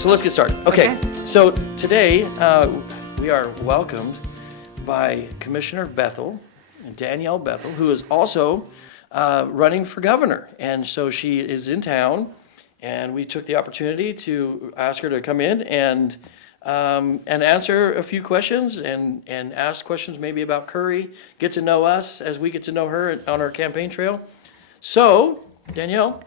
So let's get started. Okay. So today we are welcomed by Commissioner Bethell, Danielle Bethell, who is also running for governor. And so she is in town, and we took the opportunity to ask her to come in and answer a few questions and ask questions maybe about Curry, get to know us as we get to know her on our campaign trail. So, Danielle,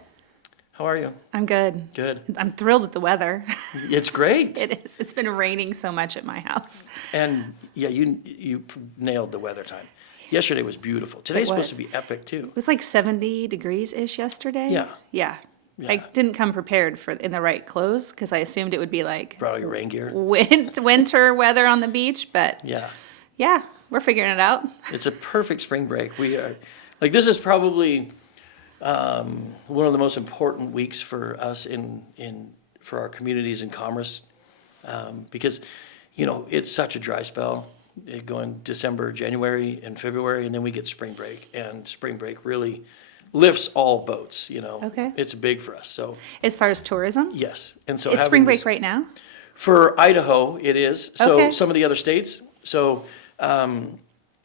how are you? I'm good. Good. I'm thrilled with the weather. It's great. It is. It's been raining so much at my house. And yeah, you nailed the weather time. Yesterday was beautiful. Today's supposed to be epic too. It was like 70 degrees-ish yesterday. Yeah. Yeah. I didn't come prepared in the right clothes because I assumed it would be like Brought all your rain gear. winter weather on the beach, but yeah, we're figuring it out. It's a perfect spring break. We are this is probably one of the most important weeks for us for our communities in Commerce, because it's such a dry spell going December, January, and February, and then we get spring break, and spring break really lifts all boats. Okay. It's big for us. So as far as tourism, yes, and so it's spring break right now. For Idaho, it is. So Okay. some of the other states. So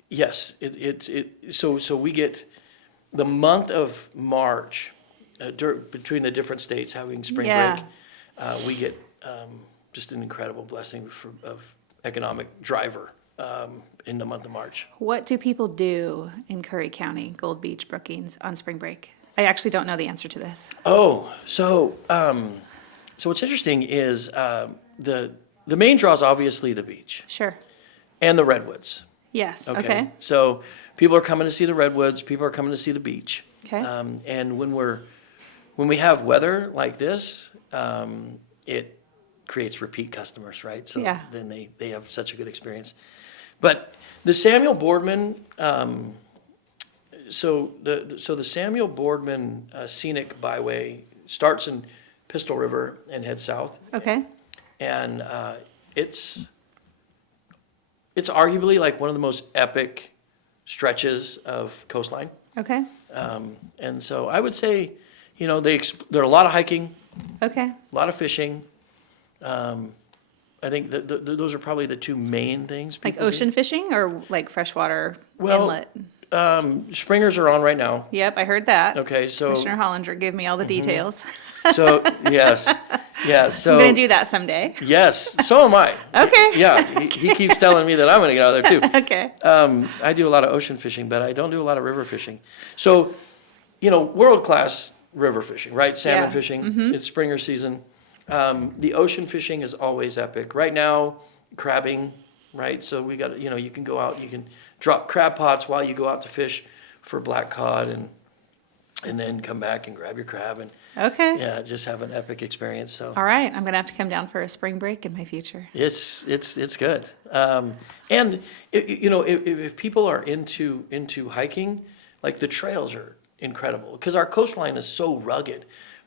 yes, so we get the month of March between the different states having spring break. We get just an incredible blessing of economic driver in the month of March. What do people do in Curry County, Gold Beach, Brookings on spring break? I actually don't know the answer to this. Oh, so what's interesting is the main draw is obviously the beach. Sure. And the redwoods. Yes. Okay. So people are coming to see the redwoods. People are coming to see the beach. Okay. And when we have weather like this, it creates repeat customers, right? So then they have such a good experience. But the Samuel Boardman, so the Samuel Boardman Scenic Byway starts in Pistol River and heads south. Okay. And it's arguably like one of the most epic stretches of coastline. Okay. And so I would say, there are a lot of hiking, Okay. a lot of fishing. I think those are probably the two main things. Like people do. ocean fishing or like freshwater Well, inlet? Springers are on right now. Yep, I heard that. Okay, so Commissioner Hollinger gave me all the details. so yes, yeah. So I'm going to do that someday. yes, so am I. Okay. Yeah, he keeps telling me that I'm going to get out of there too. Okay. I do a lot of ocean fishing, but I don't do a lot of river fishing. So, world-class river fishing, right? Salmon fishing. It's Springer season. The ocean fishing is always epic. Right now, crabbing, right? So we got, you can go out, you can drop crab pots while you go out to fish for black cod and then come back and grab your crab and Okay. just have an epic experience. So All right. I'm going to have to come down for a spring break in my future. it's good. And if people are into hiking, like the trails are incredible because our coastline is so rugged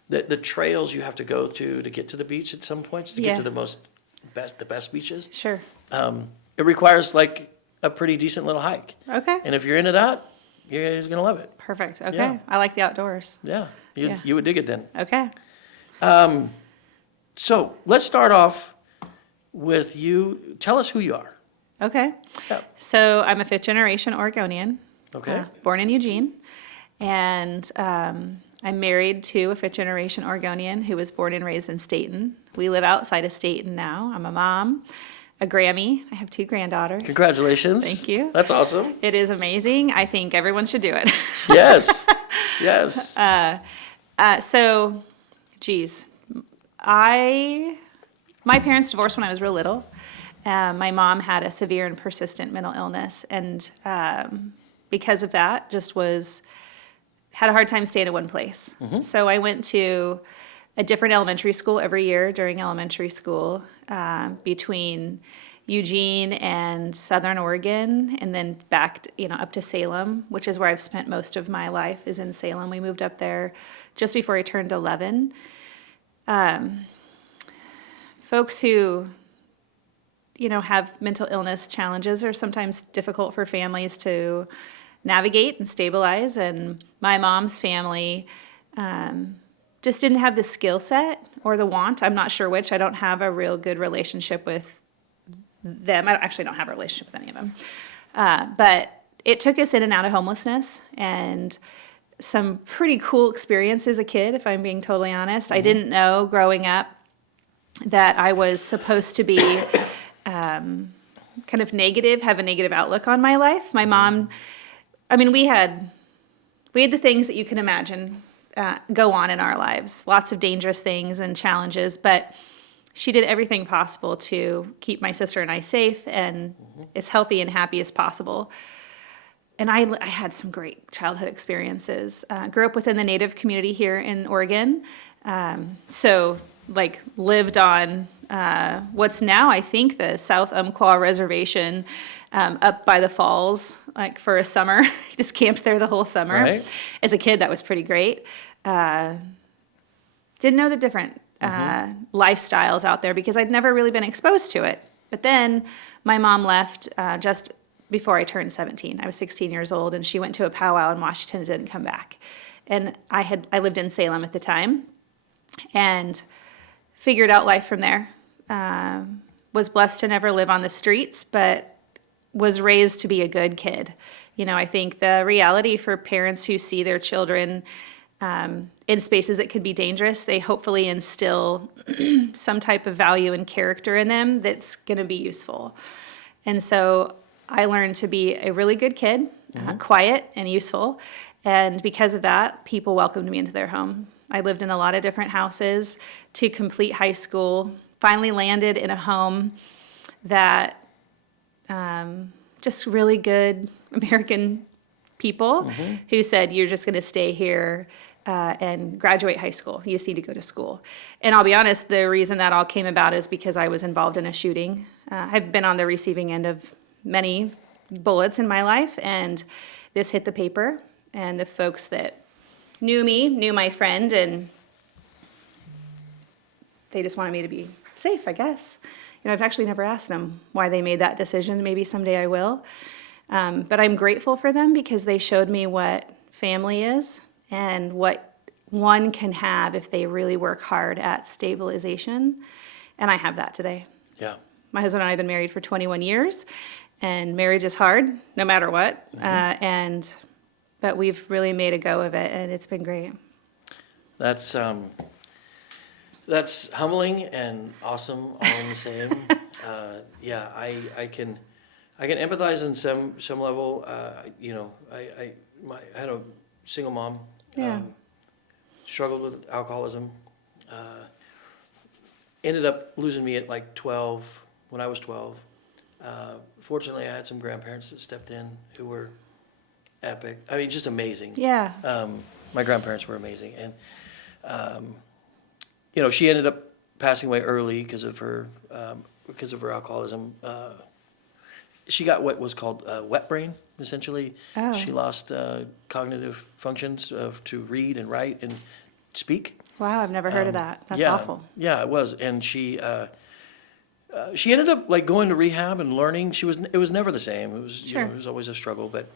that the trails you have to go to get to the beach at some points to get to the best beaches. Sure. It requires like a pretty decent little hike. Okay. And if you're into that, you're gonna love it. Perfect. Okay. Yeah. I like the outdoors. Yeah, you would dig it then. Okay. So let's start off with you. Tell us who you are. Okay. Yeah. So I'm a fifth generation Oregonian. Okay. Born in Eugene. And I'm married to a fifth generation Oregonian who was born and raised in Staten. We live outside of Staten now. I'm a mom, a Grammy. I have 2 granddaughters. Congratulations. Thank you. That's awesome. It is amazing. I think everyone should do it. Yes. Yes. So, geez, my parents divorced when I was real little. My mom had a severe and persistent mental illness, and because of that, had a hard time staying in one place. So I went to a different elementary school every year during elementary school, between Eugene and Southern Oregon, and then back, up to Salem, which is where I've spent most of my life, is in Salem. We moved up there just before I turned 11. Folks who, have mental illness challenges are sometimes difficult for families to navigate and stabilize. And my mom's family just didn't have the skill set or the want. I'm not sure which. I don't have a real good relationship with them. I actually don't have a relationship with any of them. But it took us in and out of homelessness and some pretty cool experience as a kid, if I'm being totally honest. I didn't know growing up that I was supposed to be kind of negative, have a negative outlook on my life. My mom, I mean, we had the things that you can imagine go on in our lives, lots of dangerous things and challenges, but she did everything possible to keep my sister and I safe and as healthy and happy as possible. And I had some great childhood experiences. Grew up within the Native community here in Oregon. So like lived on what's now, I think, the South Umpqua Reservation up by the falls, like for a summer. Just camped there the whole summer. Right. As a kid, that was pretty great. Didn't know the different lifestyles out there because I'd never really been exposed to it. But then my mom left just before I turned 17. I was 16 years old, and she went to a powwow in Washington and didn't come back. And I lived in Salem at the time and figured out life from there. Was blessed to never live on the streets, but was raised to be a good kid. You know, I think the reality for parents who see their children in spaces that could be dangerous, they hopefully instill some type of value and character in them that's going to be useful. And so I learned to be a really good kid, quiet and useful. And because of that, people welcomed me into their home. I lived in a lot of different houses to complete high school, finally landed in a home that just really good American people who said, you're just going to stay here and graduate high school. You just need to go to school. And I'll be honest, the reason that all came about is because I was involved in a shooting. I've been on the receiving end of many bullets in my life, and this hit the paper, and the folks that knew me, knew my friend, and they just wanted me to be safe, I guess. You know, I've actually never asked them why they made that decision. Maybe someday I will. But I'm grateful for them because they showed me what family is and what one can have if they really work hard at stabilization. And I have that today. Yeah. My husband and I have been married for 21 years, and marriage is hard, no matter what. But we've really made a go of it, and it's been great. That's humbling and awesome all in the same. Yeah, I can empathize on some level. You know, I had a single mom. Yeah. Struggled with alcoholism. Ended up losing me at like 12, when I was 12. Fortunately, I had some grandparents that stepped in who were epic. I mean, just amazing. Yeah. My grandparents were amazing. And, you know, she ended up passing away early because of her alcoholism. She got what was called wet brain, essentially. Oh. She lost cognitive functions to read and write and speak. Wow, I've never heard of that. That's yeah, awful. Yeah, it was. And she ended up like going to rehab and learning. It was never the same. It was, Sure. you know, it was always a struggle, but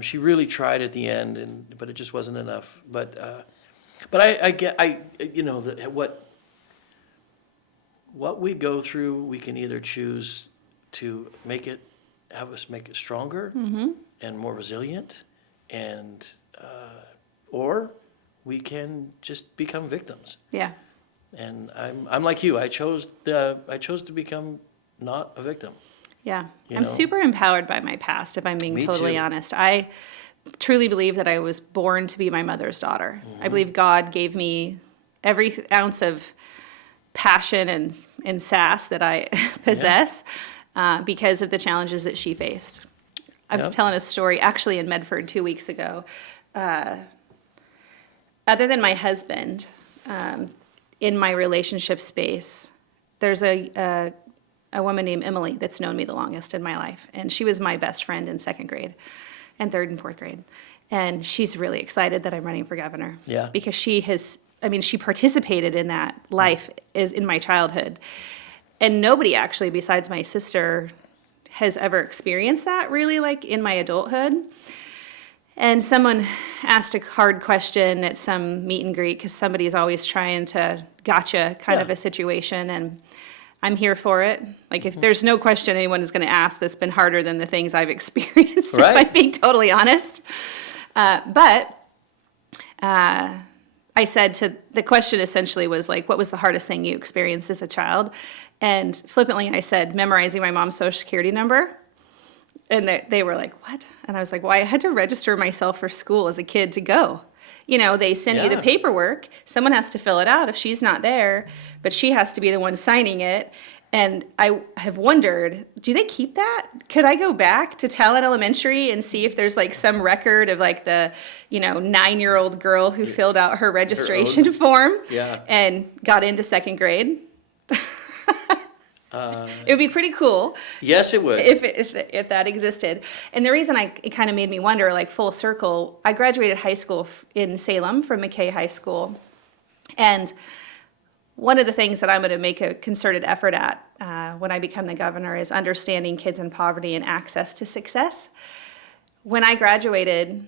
she really tried at the end, but it just wasn't enough. But you know, what we go through, we can either choose to have us make it stronger and more resilient, and or we can just become victims. Yeah. And I'm like you. I chose to become not a victim. Yeah. You I'm know? super empowered by my past, if I'm being Me totally too. honest. I truly believe that I was born to be my mother's daughter. I believe God gave me every ounce of passion and sass that I possess because of the challenges that she faced. I was Yep. telling a story actually in Medford 2 weeks ago. Other than my husband, in my relationship space, there's a woman named Emily that's known me the longest in my life. And she was my best friend in second grade and third and fourth grade. And she's really excited that I'm running for governor. Yeah. Because she participated in that life in my childhood. And nobody actually besides my sister has ever experienced that really, like in my adulthood. And someone asked a hard question at some meet and greet because somebody's always trying to gotcha kind of a situation, and I'm here for it. Like, if there's no question anyone is going to ask that's been harder than the things I've experienced, if I'm being totally honest. But I said the question essentially was like, what was the hardest thing you experienced as a child? And flippantly, I said, memorizing my mom's social security number. And they were like, what? And I was like, well, I had to register myself for school as a kid to go. You know, they send you the paperwork. Someone has to fill it out if she's not there, but she has to be the one signing it. And I have wondered, do they keep that? Could I go back to Talent Elementary and see if there's like some record of like the, 9-year-old girl who filled out her registration form and got into second grade? It would be pretty cool. Yes, it would. If that existed. And the reason it kind of made me wonder, like full circle, I graduated high school in Salem from McKay High School. And one of the things that I'm going to make a concerted effort at when I become the governor is understanding kids in poverty and access to success. When I graduated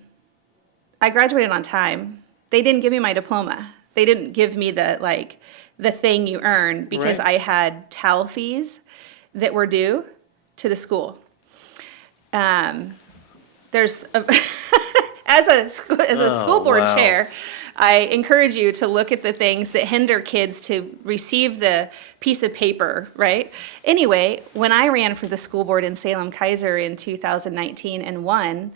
on time. They didn't give me my diploma. They didn't give me the thing you earn because I had towel fees that were due to the school. There's as a school board chair, I encourage you to look at the things that hinder kids to receive the piece of paper, right? Anyway, when I ran for the school board in Salem-Keizer in 2019 and won,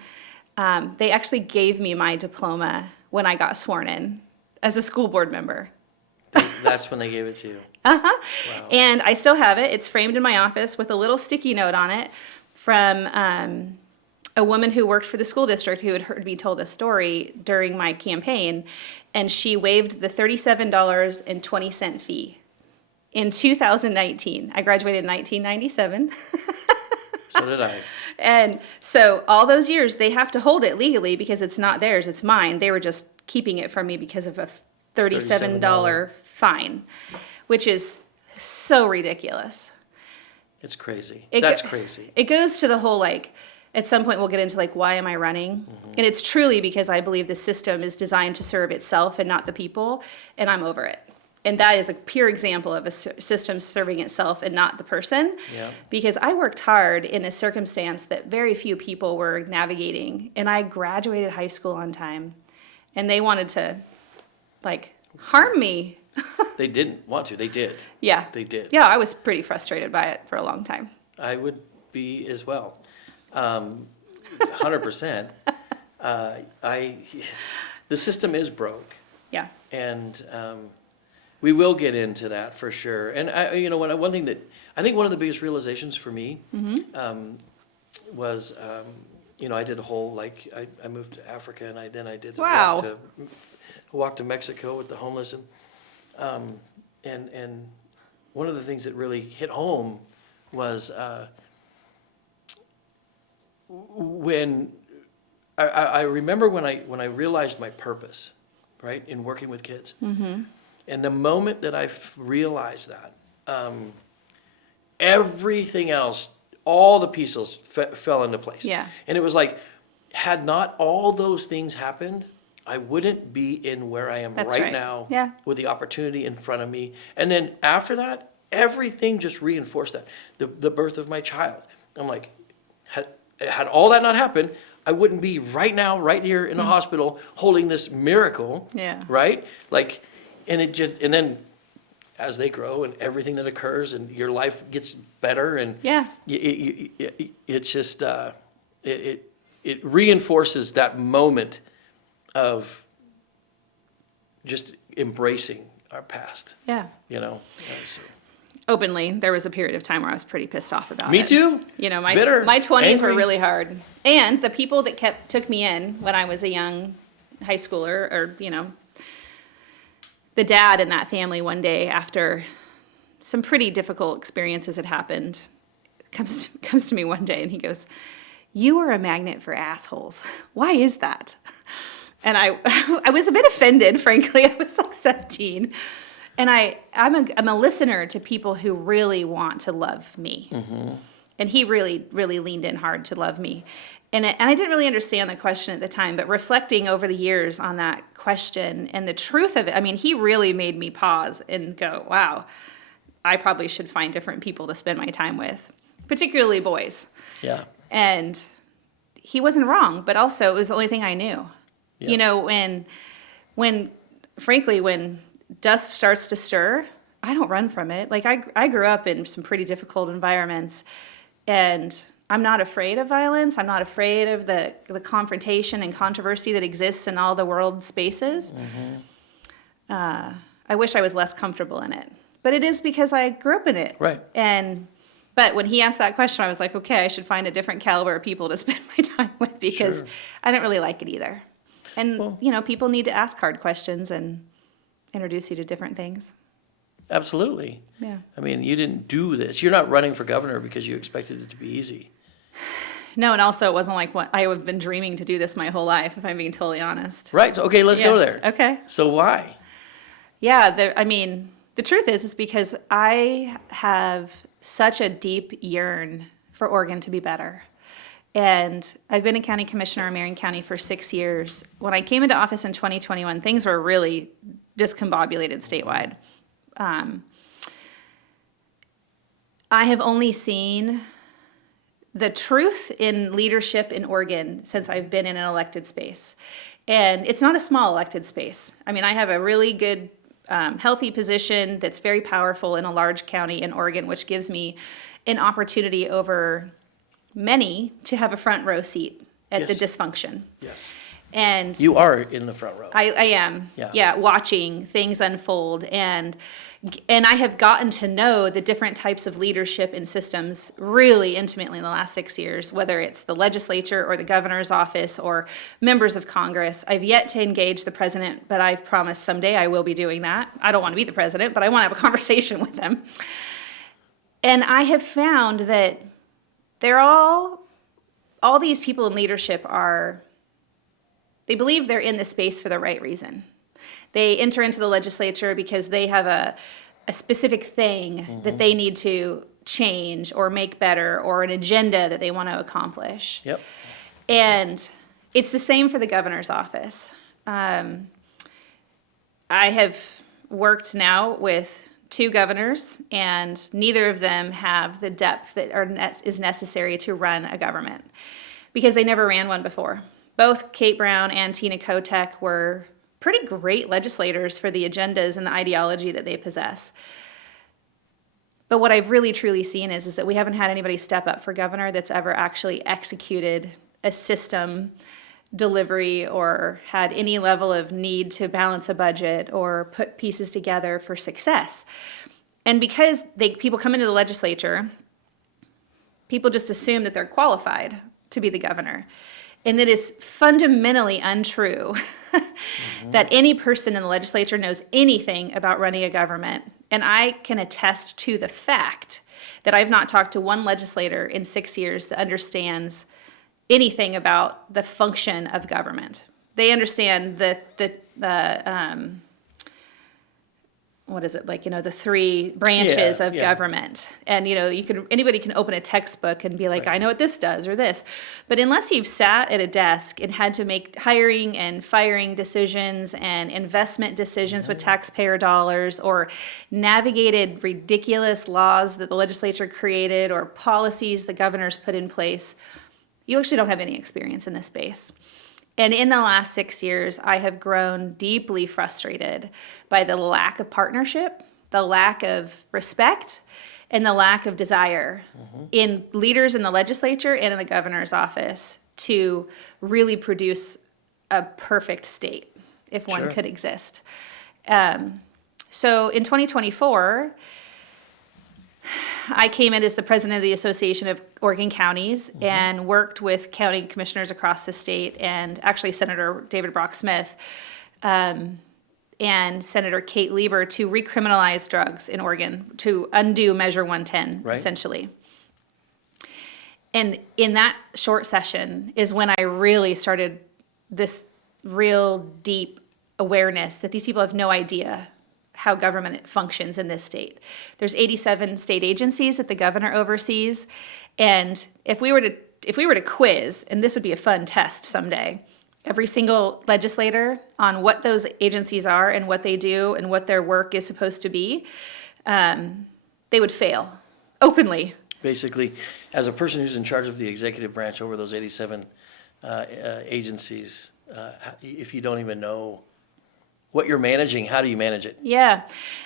they actually gave me my diploma when I got sworn in as a school board member. That's when they gave it to you. Uh-huh. Wow. And I still have it. It's framed in my office with a little sticky note on it from a woman who worked for the school district who had heard me tell this story during my campaign, and she waived the $37.20 fee in 2019. I graduated in 1997. So did I. And so all those years, they have to hold it legally because it's not theirs, it's mine. They were just keeping it from me because of a $37 fine, which is so ridiculous. It's crazy. That's crazy. It goes to the whole, at some point we'll get into, why am I running? Mm-hmm. And it's truly because I believe the system is designed to serve itself and not the people, and I'm over it. And that is a pure example of a system serving itself and not the person. Yeah. Because I worked hard in a circumstance that very few people were navigating, and I graduated high school on time, and they wanted to, harm me. They didn't want to. They did. Yeah. They did. Yeah, I was pretty frustrated by it for a long time. I would be as well. 100%. The system is broke. Yeah. And we will get into that for sure. And one thing that I think one of the biggest realizations for me was, I did a whole I moved to Africa, and I did the walk to Mexico with the homeless, and one of the things that really hit home was when I remember when I realized my purpose, right, in working with kids. Mm-hmm. And the moment that I realized that, everything else, all the pieces fell into place. Yeah. And it was had not all those things happened, I wouldn't be in where I am right now with the opportunity in front of me. And then after that, everything just reinforced that. The birth of my child. I'm had all that not happened, I wouldn't be right now, right here in the hospital, holding this miracle. Yeah. Right? And then as they grow and everything that occurs and your life gets better and it's just it reinforces that moment of just embracing our past. Yeah. So. Openly, there was a period of time where I was pretty pissed off about it. Me too. My Bitter, my 20s angry. were really hard. And the people that took me in when I was a young high schooler, or, the dad in that family one day after some pretty difficult experiences had happened, comes to me one day and he goes, "You are a magnet for assholes. Why is that?" And I was a bit offended, frankly. I was 17. And I'm a listener to people who really want to love me. Mm-hmm. And he really, really leaned in hard to love me. And I didn't really understand the question at the time, but reflecting over the years on that question and the truth of it, I mean, he really made me pause and go, wow, I probably should find different people to spend my time with, particularly boys. Yeah. And he wasn't wrong, but also it was the only thing I knew. Yeah. You know, frankly, when dust starts to stir, I don't run from it. Like I grew up in some pretty difficult environments, and I'm not afraid of violence. I'm not afraid of the confrontation and controversy that exists in all the world spaces. I wish I was less comfortable in it, but it is because I grew up in it. Right. But when he asked that question, I was like, okay, I should find a different caliber of people to spend my time with, because Sure. I didn't really like it either. And, Well, you know, people need to ask hard questions and introduce you to different things. absolutely. Yeah. I mean, you didn't do this. You're not running for governor because you expected it to be easy. No, and also it wasn't like what I have been dreaming to do this my whole life, if I'm being totally honest. Right. So, okay, let's go Yeah. there. Okay. So why? Yeah, I mean, the truth is because I have such a deep yearn for Oregon to be better. And I've been a county commissioner in Marion County for 6 years. When I came into office in 2021, things were really discombobulated statewide. I have only seen the truth in leadership in Oregon since I've been in an elected space. And it's not a small elected space. I mean, I have a really good, healthy position that's very powerful in a large county in Oregon, which gives me an opportunity over many to have a front row seat at the Yes. dysfunction. Yes. And You are in the front row. I am, Yeah. watching things unfold, and I have gotten to know the different types of leadership and systems really intimately in the last 6 years, whether it's the legislature or the governor's office or members of Congress. I've yet to engage the president, but I've promised someday I will be doing that. I don't want to be the president, but I want to have a conversation with them. And I have found that they're all these people in leadership they believe they're in the space for the right reason. They enter into the legislature because they have a specific thing that they need to change or make better, or an agenda that they want to accomplish. Yep. And it's the same for the governor's office. I have worked now with 2 governors, and neither of them have the depth that is necessary to run a government, because they never ran one before. Both Kate Brown and Tina Kotek were pretty great legislators for the agendas and the ideology that they possess. But what I've really truly seen is that we haven't had anybody step up for governor that's ever actually executed a system delivery or had any level of need to balance a budget or put pieces together for success. And because people come into the legislature, people just assume that they're qualified to be the governor. And it is fundamentally untrue that any person in the legislature knows anything about running a government. And I can attest to the fact that I've not talked to one legislator in 6 years that understands anything about the function of government. They understand the what is it, like, the 3 branches of government. And, anybody can open a textbook and be like, I know what this does or this. But unless you've sat at a desk and had to make hiring and firing decisions and investment decisions with taxpayer dollars, or navigated ridiculous laws that the legislature created or policies the governors put in place, you actually don't have any experience in this space. And in the last 6 years, I have grown deeply frustrated by the lack of partnership, the lack of respect, and the lack of desire in leaders in the legislature and in the governor's office to really produce a perfect state, if one could exist. So in 2024, I came in as the president of the Association of Oregon Counties and worked with county commissioners across the state, and actually Senator David Brock Smith and Senator Kate Lieber, to recriminalize drugs in Oregon, to undo Measure 110, essentially. And in that short session is when I really started this real deep awareness that these people have no idea how government functions in this state. There's 87 state agencies that the governor oversees, and if we were to if we were to quiz, and this would be a fun test someday, every single legislator on what those agencies are and what they do and what their work is supposed to be, they would fail openly. Basically, as a person who's in charge of the executive branch over those 87 agencies, if you don't even know what you're managing, how do you manage it? Yeah.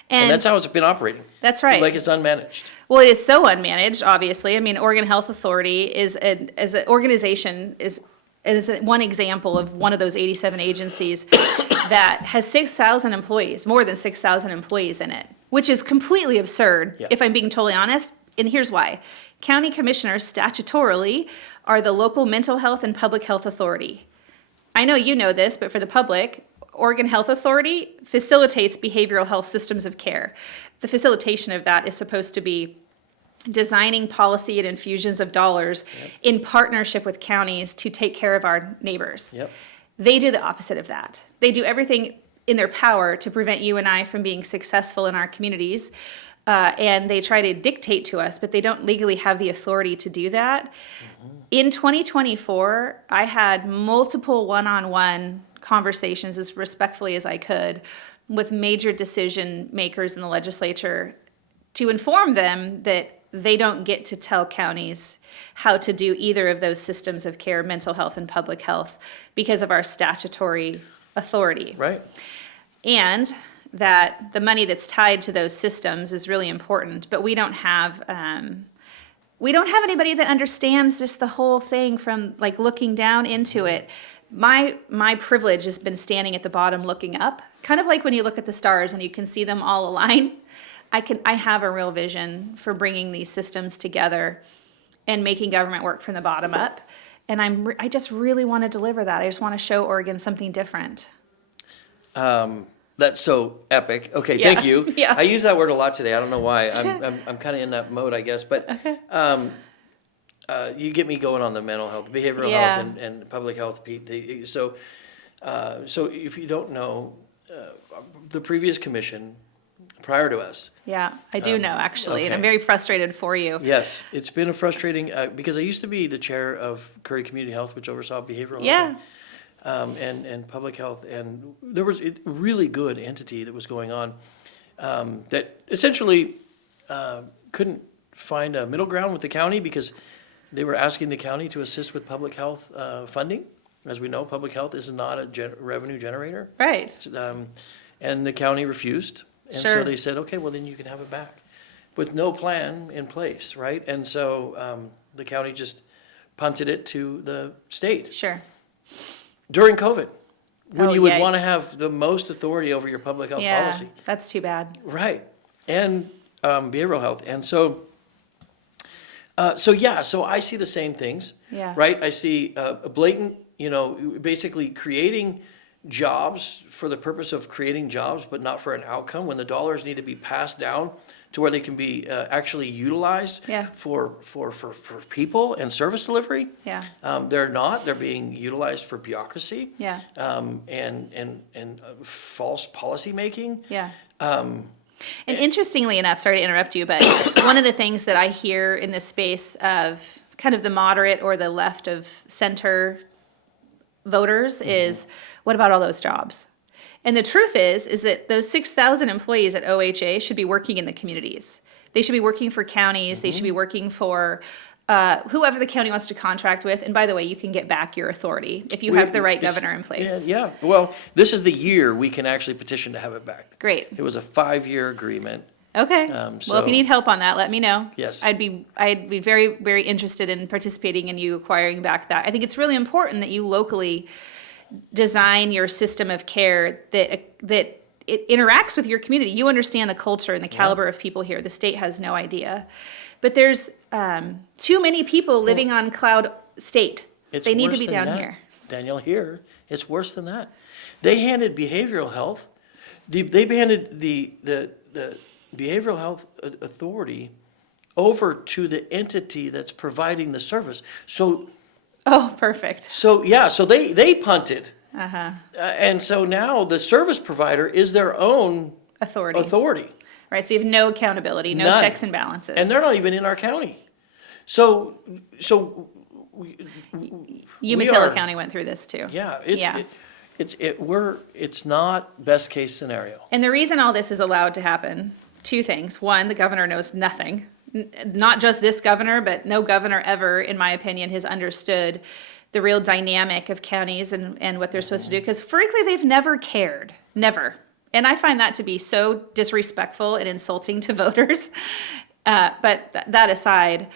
And that's how it's been operating. That's right. Like it's unmanaged. Well, it is so unmanaged, obviously. I mean, Oregon Health Authority as an organization is one example of one of those 87 agencies that has 6,000 employees, more than 6,000 employees in it, which is completely absurd, Yeah. if I'm being totally honest. And here's why. County commissioners statutorily are the local mental health and public health authority. I know you know this, but for the public, Oregon Health Authority facilitates behavioral health systems of care. The facilitation of that is supposed to be designing policy and infusions of dollars in partnership with counties to take care of our neighbors. Yep. They do the opposite of that. They do everything in their power to prevent you and I from being successful in our communities. And they try to dictate to us, but they don't legally have the authority to do that. In 2024, I had multiple one-on-one conversations as respectfully as I could with major decision makers in the legislature to inform them that they don't get to tell counties how to do either of those systems of care, mental health and public health, because of our statutory authority. Right. And that the money that's tied to those systems is really important, but we don't have anybody that understands just the whole thing from like looking down into it. My privilege has been standing at the bottom looking up, kind of like when you look at the stars and you can see them all align. I have a real vision for bringing these systems together and making government work from the bottom up. And I just really want to deliver that. I just want to show Oregon something different. That's so epic. Okay, Yeah. thank you. Yeah. I use that word a lot today. I don't know why. I'm kind of in that mode, I guess. But you get me going on the mental health, behavioral Yeah. health, and public health, Pete. So if you don't know, the previous commission prior to us. Yeah, I do know actually, and I'm okay. very frustrated for you. Yes, it's been a frustrating because I used to be the chair of Curry Community Health, which oversaw behavioral Yeah. health and public health, and there was a really good entity that was going on that essentially couldn't find a middle ground with the county because they were asking the county to assist with public health funding. As we know, public health is not a revenue generator. Right. And the county refused. And so Sure. they said, okay, well, then you can have it back with no plan in place, right? And so the county just punted it to the state Sure. during COVID, when Oh, you would want to yikes. have the most authority over your public health Yeah, policy. that's too bad. Right. And behavioral health. And so I see the same things, Yeah. right? I see a blatant, basically creating jobs for the purpose of creating jobs, but not for an outcome, when the dollars need to be passed down to where they can be actually utilized Yeah. for people and service delivery. Yeah. They're not. They're being utilized for bureaucracy Yeah. and false policy making. Yeah. And interestingly enough, sorry to interrupt you, but one of the things that I hear in the space of kind of the moderate or the left of center voters is, what about all those jobs? And the truth is that those 6,000 employees at OHA should be working in the communities. They should be working for counties. They should be working for whoever the county wants to contract with. And by the way, you can get back your authority if you have the right governor in place. Yeah. Well, this is the year we can actually petition to have it back. Great. It was a 5-year agreement. Okay. Well, if so- you need help on that, let me know. Yes. I'd be very, very interested in participating in you acquiring back that. I think it's really important that you locally design your system of care that it interacts with your community. You understand the culture and the caliber of people here. The state has no idea. But there's too many people living on cloud state. It's They need to worse be than down that. here. Danielle, here, it's worse than that. They handed behavioral health, they handed the behavioral health authority over to the entity that's providing the service. So Oh, perfect. So they punted. Uh-huh. And so now the service provider is their own Authority. Right, so you have no accountability, no None. checks and balances. And they're not even in our county. So Umatilla are- County went through this too. Yeah, Yeah. it's not best case scenario. And the reason all this is allowed to happen, two things. One, the governor knows nothing. Not just this governor, but no governor ever, in my opinion, has understood the real dynamic of counties and what they're supposed to do. Because frankly, they've never cared. Never. And I find that to be so disrespectful and insulting to voters. But that aside,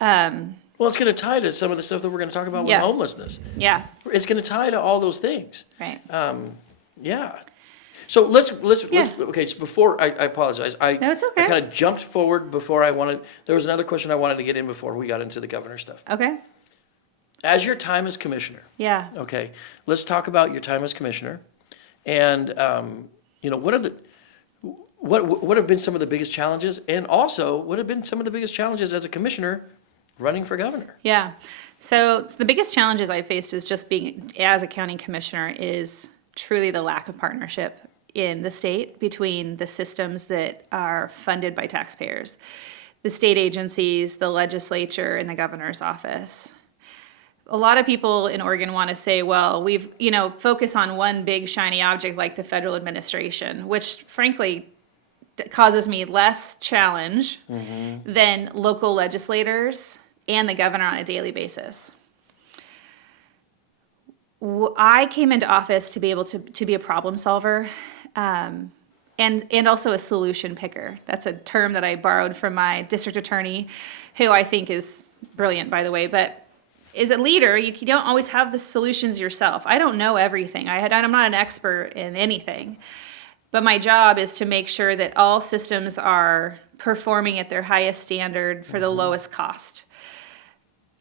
Well, it's going to tie to some of the stuff that we're going to talk about with Yeah. homelessness. yeah, It's going to tie to all those things. right. Yeah. So let's Yeah. okay. So before I apologize. No, it's okay. I kind of jumped forward before I wanted. There was another question I wanted to get in before we got into the governor stuff. Okay. As your time as commissioner, Yeah. okay, let's talk about your time as commissioner, and what have been some of the biggest challenges, and also what have been some of the biggest challenges as a commissioner running for governor. Yeah. So the biggest challenges I faced is just being, as a county commissioner, is truly the lack of partnership in the state between the systems that are funded by taxpayers, the state agencies, the legislature, and the governor's office. A lot of people in Oregon want to say, well, focus on one big shiny object like the federal administration, which frankly causes me less challenge than local legislators and the governor on a daily basis. I came into office to be able to be a problem solver, and also a solution picker. That's a term that I borrowed from my district attorney, who I think is brilliant, by the way. But as a leader, you don't always have the solutions yourself. I don't know everything. I'm not an expert in anything. But my job is to make sure that all systems are performing at their highest standard for the lowest cost.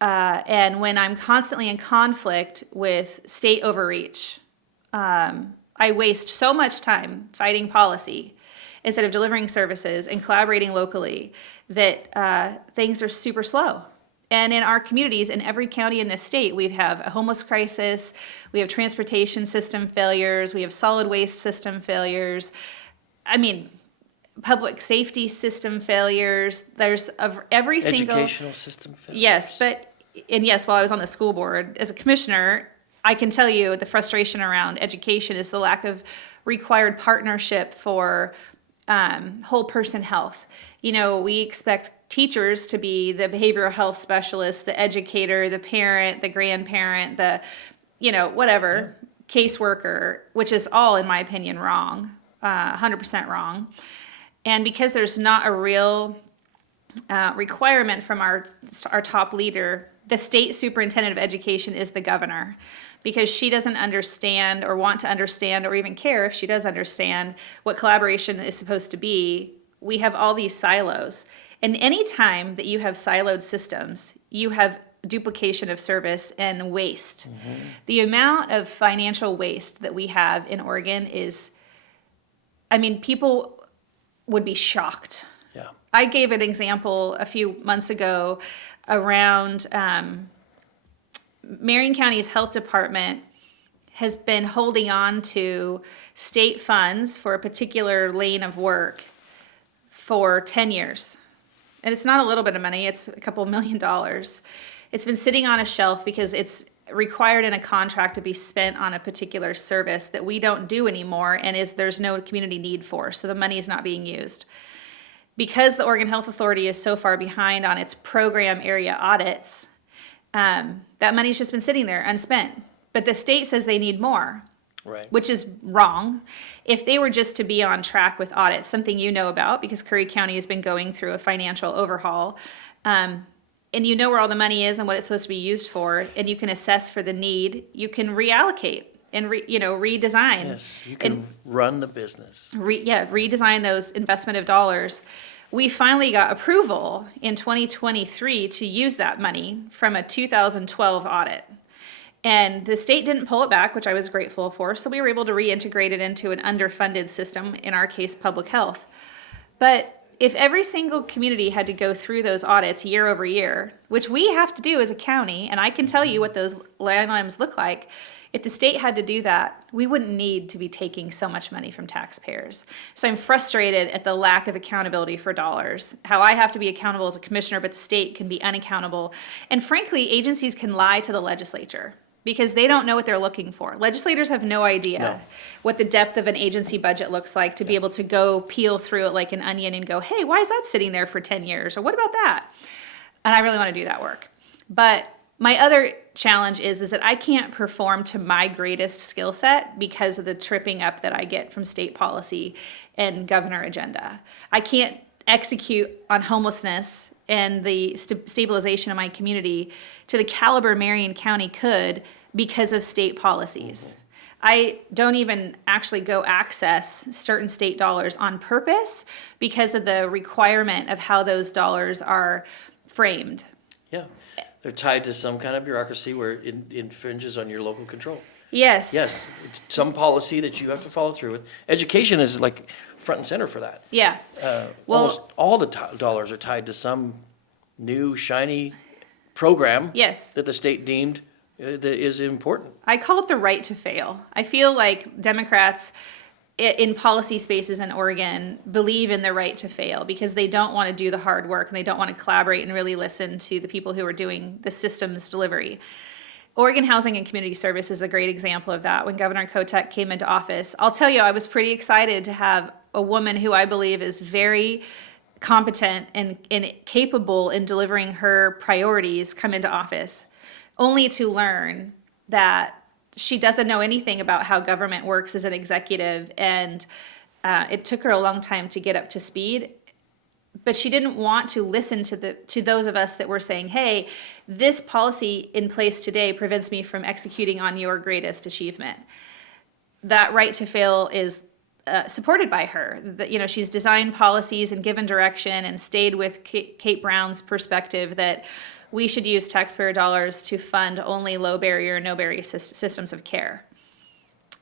And when I'm constantly in conflict with state overreach, I waste so much time fighting policy instead of delivering services and collaborating locally that things are super slow. And in our communities, in every county in this state, we have a homeless crisis, we have transportation system failures, we have solid waste system failures. I mean, public safety system failures. There's every single Educational system failures. Yes, while I was on the school board as a commissioner, I can tell you the frustration around education is the lack of required partnership for whole person health. We expect teachers to be the behavioral health specialist, the educator, the parent, the grandparent, the, whatever, caseworker, which is all, in my opinion, wrong, 100% wrong. And because there's not a real requirement from our top leader, the state superintendent of education is the governor, because she doesn't understand or want to understand or even care if she does understand what collaboration is supposed to be. We have all these silos. And any time that you have siloed systems, you have duplication of service and waste. The amount of financial waste that we have in Oregon is, people would be shocked. Yeah. I gave an example a few months ago around Marion County's health department has been holding on to state funds for a particular lane of work for 10 years. And it's not a little bit of money, it's a couple $1 million. It's been sitting on a shelf because it's required in a contract to be spent on a particular service that we don't do anymore and there's no community need for, so the money is not being used. Because the Oregon Health Authority is so far behind on its program area audits, that money's just been sitting there unspent. But the state says they need more. Right. Which is wrong. If they were just to be on track with audits, something you know about because Curry County has been going through a financial overhaul, and you know where all the money is and what it's supposed to be used for, and you can assess for the need, you can reallocate and redesign. Yes, you can run the business. Redesign those investment of dollars. We finally got approval in 2023 to use that money from a 2012 audit. And the state didn't pull it back, which I was grateful for, so we were able to reintegrate it into an underfunded system, in our case, public health. But if every single community had to go through those audits year over year, which we have to do as a county, and I can tell you what those line items look like, If the state had to do that, we wouldn't need to be taking so much money from taxpayers. So I'm frustrated at the lack of accountability for dollars, how I have to be accountable as a commissioner, but the state can be unaccountable. And frankly, agencies can lie to the legislature because they don't know what they're looking for. Legislators have no idea what the depth of an agency budget looks like to be able to go peel through it like an onion and go, hey, why is that sitting there for 10 years? Or what about that? And I really want to do that work. But my other challenge is that I can't perform to my greatest skill set because of the tripping up that I get from state policy and governor agenda. I can't execute on homelessness and the stabilization of my community to the caliber Marion County could because of state policies. I don't even actually go access certain state dollars on purpose because of the requirement of how those dollars are framed. Yeah. They're tied to some kind of bureaucracy where it infringes on your local control. Yes. Yes, it's some policy that you have to follow through with. Education is like front and center for that. Yeah. Almost all the dollars are tied to some new shiny program Yes. that the state deemed that is important. I call it the right to fail. I feel like Democrats in policy spaces in Oregon believe in the right to fail because they don't want to do the hard work and they don't want to collaborate and really listen to the people who are doing the systems delivery. Oregon Housing and Community Service is a great example of that. When Governor Kotek came into office, I'll tell you, I was pretty excited to have a woman who I believe is very competent and capable in delivering her priorities come into office, only to learn that she doesn't know anything about how government works as an executive, and it took her a long time to get up to speed. But she didn't want to listen to those of us that were saying, hey, this policy in place today prevents me from executing on your greatest achievement. That right to fail is supported by her. That, she's designed policies and given direction and stayed with Kate Brown's perspective that we should use taxpayer dollars to fund only low barrier, no barrier systems of care.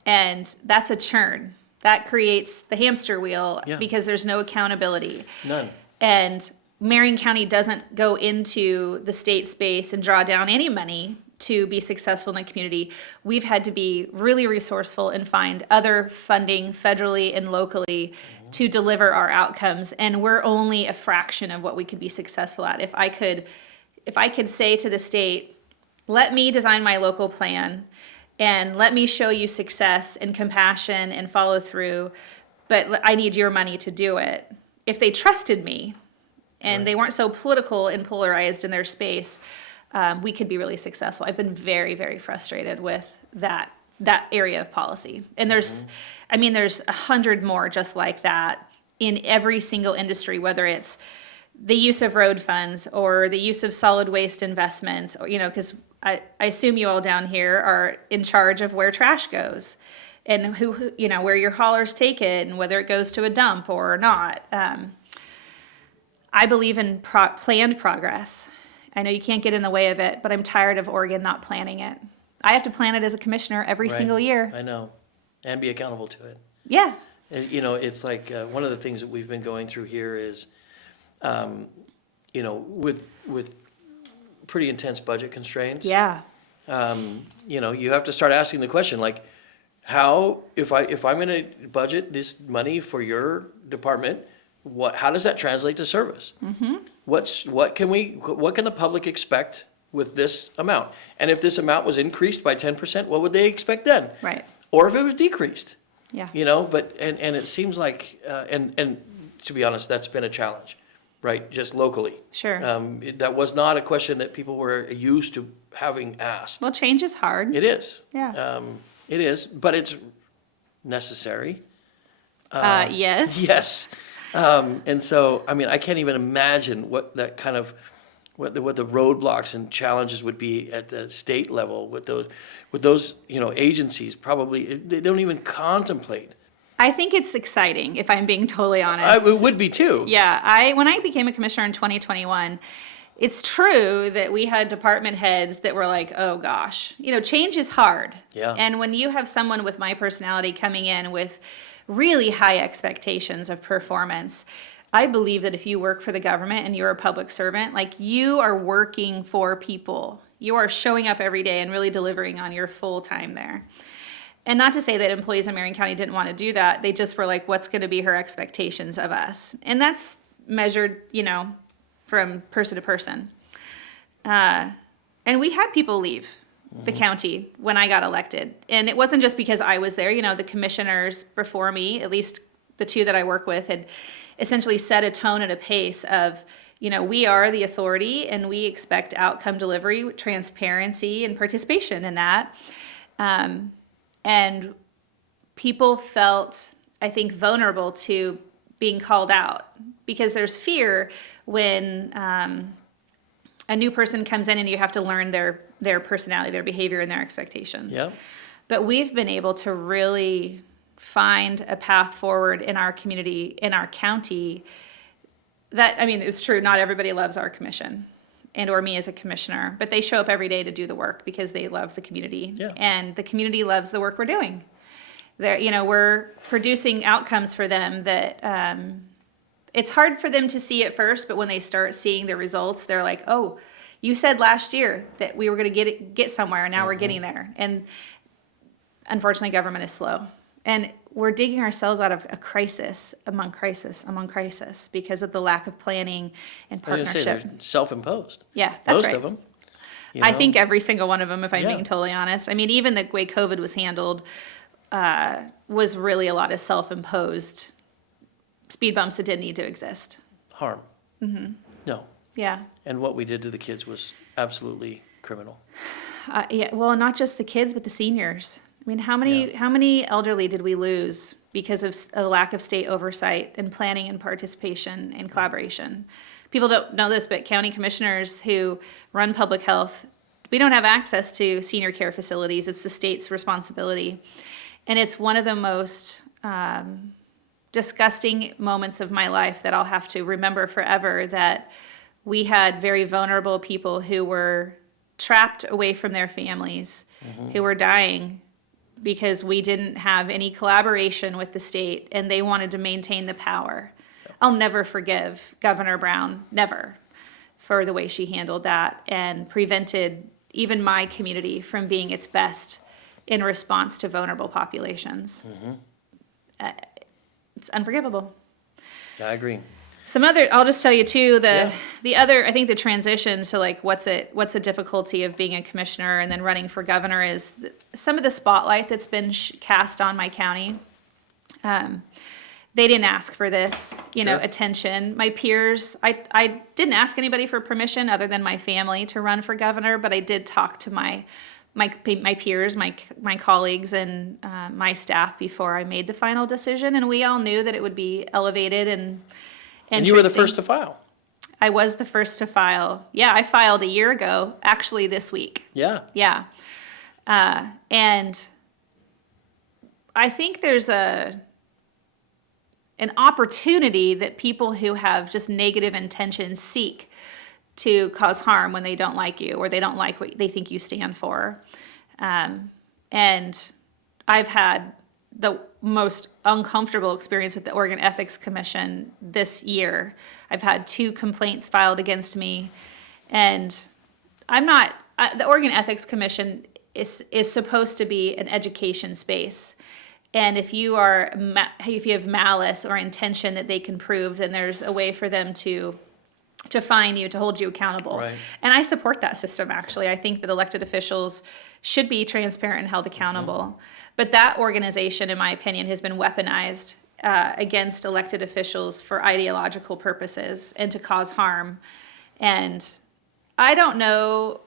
And that's a churn. That creates the hamster wheel because there's no accountability. None. And Marion County doesn't go into the state space and draw down any money to be successful in the community. We've had to be really resourceful and find other funding federally and locally to deliver our outcomes. And we're only a fraction of what we could be successful at. If I could say to the state, let me design my local plan and let me show you success and compassion and follow through, but I need your money to do it. If they trusted me and they weren't so political and polarized in their space, we could be really successful. I've been very, very frustrated with that area of policy. And there's 100 more just like that in every single industry, whether it's the use of road funds or the use of solid waste investments, or, because I assume you all down here are in charge of where trash goes and who where your haulers take it and whether it goes to a dump or not. I believe in planned progress. I know you can't get in the way of it, but I'm tired of Oregon not planning it. I have to plan it as a commissioner every single year. I know, and be accountable to it. Yeah. It's like one of the things that we've been going through here is, with pretty intense budget constraints. Yeah. You have to start asking the question, like, how, if I'm going to budget this money for your department, how does that translate to service? Mm-hmm. What can the public expect with this amount? And if this amount was increased by 10%, what would they expect then? Right. Or if it was decreased? Yeah. But it seems like and to be honest, that's been a challenge, right? Just locally. Sure. That was not a question that people were used to having asked. Well, change is hard. It is. Yeah. It is, but it's necessary. Yes. Yes. And so, I can't even imagine what that kind of, what the roadblocks and challenges would be at the state level with those agencies. Probably they don't even contemplate. I think it's exciting, if I'm being totally honest. It would be too. Yeah, when I became a commissioner in 2021, it's true that we had department heads that were like, oh gosh, change is hard. Yeah. And when you have someone with my personality coming in with really high expectations of performance, I believe that if you work for the government and you're a public servant, like, you are working for people. You are showing up every day and really delivering on your full time there. And not to say that employees in Marion County didn't want to do that. They just were like, what's going to be her expectations of us? And that's measured, from person to person. And we had people leave the county when I got elected. And it wasn't just because I was there. The commissioners before me, at least the two that I work with, had essentially set a tone and a pace of, we are the authority and we expect outcome delivery, transparency, and participation in that. And people felt, I think, vulnerable to being called out because there's fear when a new person comes in and you have to learn their personality, their behavior, and their expectations. Yep. But we've been able to really find a path forward in our community, in our county, it's true, not everybody loves our commission and or me as a commissioner, but they show up every day to do the work because they love the community. Yeah. And the community loves the work we're doing. We're producing outcomes for them that it's hard for them to see at first, but when they start seeing the results, they're like, oh, you said last year that we were going to get somewhere, and now we're getting there. And unfortunately, government is slow. And we're digging ourselves out of a crisis among crisis because of the lack of planning and I was gonna say, partnership. they're self-imposed. Yeah, that's Most right. of them. I think every single one of them, if I'm Yeah. being totally honest. Even the way COVID was handled was really a lot of self-imposed speed bumps that didn't need to exist. Harm. Mm-hmm. No. Yeah. And what we did to the kids was absolutely criminal. Yeah. Well, not just the kids, but the seniors. How many elderly did we lose because of a lack of state oversight and planning and participation and collaboration? People don't know this, but county commissioners who run public health, we don't have access to senior care facilities. It's the state's responsibility. And it's one of the most disgusting moments of my life that I'll have to remember forever, that we had very vulnerable people who were trapped away from their families, who were dying because we didn't have any collaboration with the state and they wanted to maintain the power. I'll never forgive Governor Brown, never, for the way she handled that and prevented even my community from being its best in response to vulnerable populations. It's unforgivable. I agree. I'll just tell you too, Yeah. the other, I think the transition to like what's a difficulty of being a commissioner and then running for governor is some of the spotlight that's been cast on my county. They didn't ask for this, Sure. attention. My peers, I didn't ask anybody for permission other than my family to run for governor, but I did talk to my peers, my colleagues, and my staff before I made the final decision, and we all knew that it would be elevated and And you were the interesting. first to file. I was the first to file. Yeah, I filed a year ago, actually this week. Yeah. Yeah. And I think there's an opportunity that people who have just negative intentions seek to cause harm when they don't like you or they don't like what they think you stand for. And I've had the most uncomfortable experience with the Oregon Ethics Commission this year. I've had 2 complaints filed against me, and the Oregon Ethics Commission is supposed to be an education space. And if you have malice or intention that they can prove, then there's a way for them to fine you, to hold you accountable. Right. And I support that system, actually. I think that elected officials should be transparent and held accountable. But that organization, in my opinion, has been weaponized against elected officials for ideological purposes and to cause harm. And I don't know,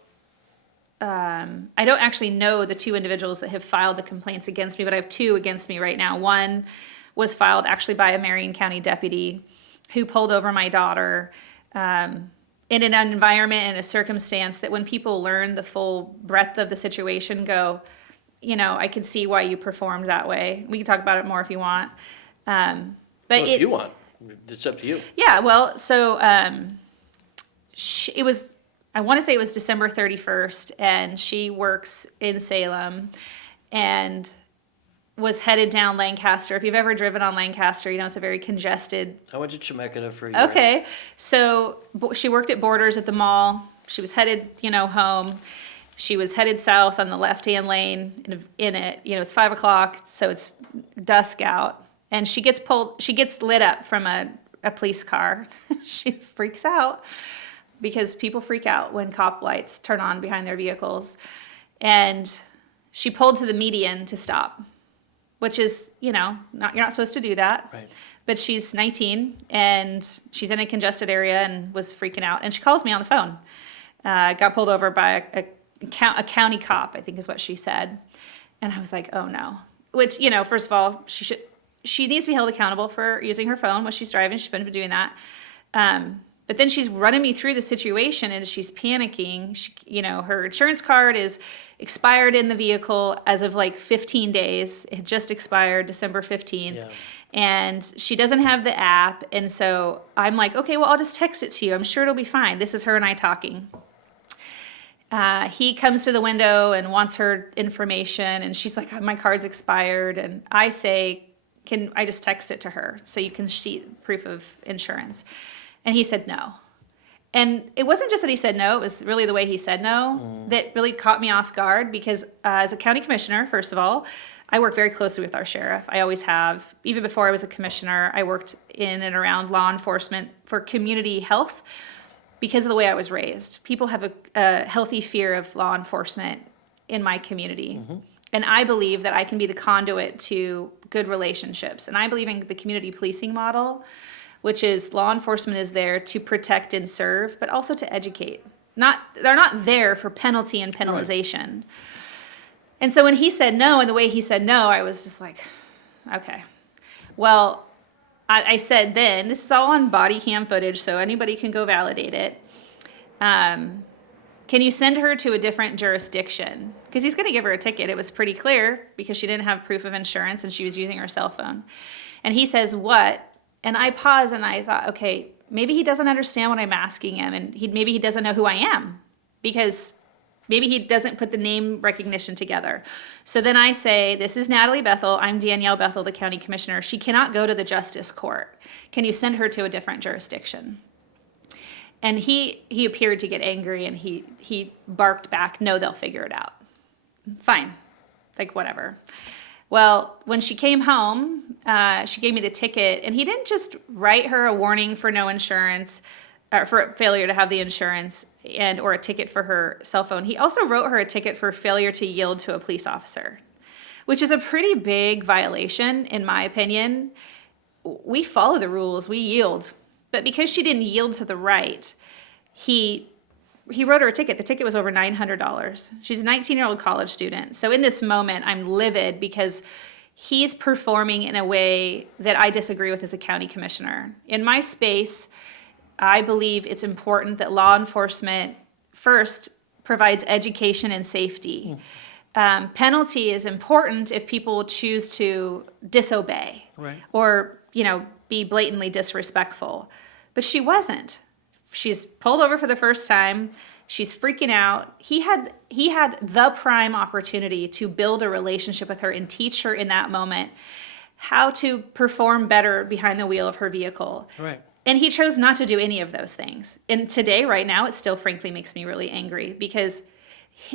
I don't actually know the 2 individuals that have filed the complaints against me, but I have 2 against me right now. One was filed actually by a Marion County deputy who pulled over my daughter in an environment and a circumstance that when people learn the full breadth of the situation go, I could see why you performed that way. We can talk about it more if you want. But If you want, it's up to you. Yeah, well, so it was, I want to say it was December 31st, and she works in Salem and was headed down Lancaster. If you've ever driven on Lancaster, it's a very congested. I went to Chemeketa for a year. Okay, so she worked at Borders at the mall. She was headed, home. She was headed south on the left-hand lane in it. It's 5 o'clock, so it's dusk out. And she gets lit up from a police car. She freaks out because people freak out when cop lights turn on behind their vehicles. And she pulled to the median to stop, which is, you're not supposed to do that. Right. But she's 19 and she's in a congested area and was freaking out. And she calls me on the phone. Got pulled over by a county cop, I think is what she said. And I was like, oh no. Which, first of all, she needs to be held accountable for using her phone when she's driving. She's been doing that. But then she's running me through the situation and she's panicking. Her insurance card is expired in the vehicle as of like 15 days. It had just expired December 15th. Yeah. And she doesn't have the app. And so I'm like, okay, well, I'll just text it to you. I'm sure it'll be fine. This is her and I talking. He comes to the window and wants her information. And she's like, my card's expired. And I say, can I just text it to her so you can see proof of insurance? And he said no. And it wasn't just that he said no, it was really the way he said no that really caught me off guard because as a county commissioner, first of all, I work very closely with our sheriff. I always have. Even before I was a commissioner, I worked in and around law enforcement for community health because of the way I was raised. People have a healthy fear of law enforcement in my community. Mm-hmm. And I believe that I can be the conduit to good relationships. And I believe in the community policing model, which is law enforcement is there to protect and serve, but also to educate. They're not there for penalty and penalization. Right. And so when he said no, and the way he said no, I was just like, okay. Well, I said then, this is all on body cam footage, so anybody can go validate it. Can you send her to a different jurisdiction? Because he's going to give her a ticket. It was pretty clear because she didn't have proof of insurance and she was using her cell phone. And he says, what? And I paused and I thought, okay, maybe he doesn't understand what I'm asking him, and maybe he doesn't know who I am because maybe he doesn't put the name recognition together. So then I say, this is Natalie Bethell. I'm Danielle Bethell, the county commissioner. She cannot go to the justice court. Can you send her to a different jurisdiction? And he appeared to get angry and he barked back, no, they'll figure it out. Fine, like whatever. Well, when she came home, she gave me the ticket, and he didn't just write her a warning for no insurance, or for failure to have the insurance, or a ticket for her cell phone. He also wrote her a ticket for failure to yield to a police officer, which is a pretty big violation, in my opinion. We follow the rules, we yield. But because she didn't yield to the right, he wrote her a ticket. The ticket was over $900. She's a 19-year-old college student. So in this moment, I'm livid because he's performing in a way that I disagree with as a county commissioner. In my space, I believe it's important that law enforcement first provides education and safety. Penalty is important if people choose to disobey, right, or be blatantly disrespectful. But she wasn't. She's pulled over for the first time. She's freaking out. He had the prime opportunity to build a relationship with her and teach her in that moment how to perform better behind the wheel of her vehicle. Right. And he chose not to do any of those things. And today, right now, it still frankly makes me really angry because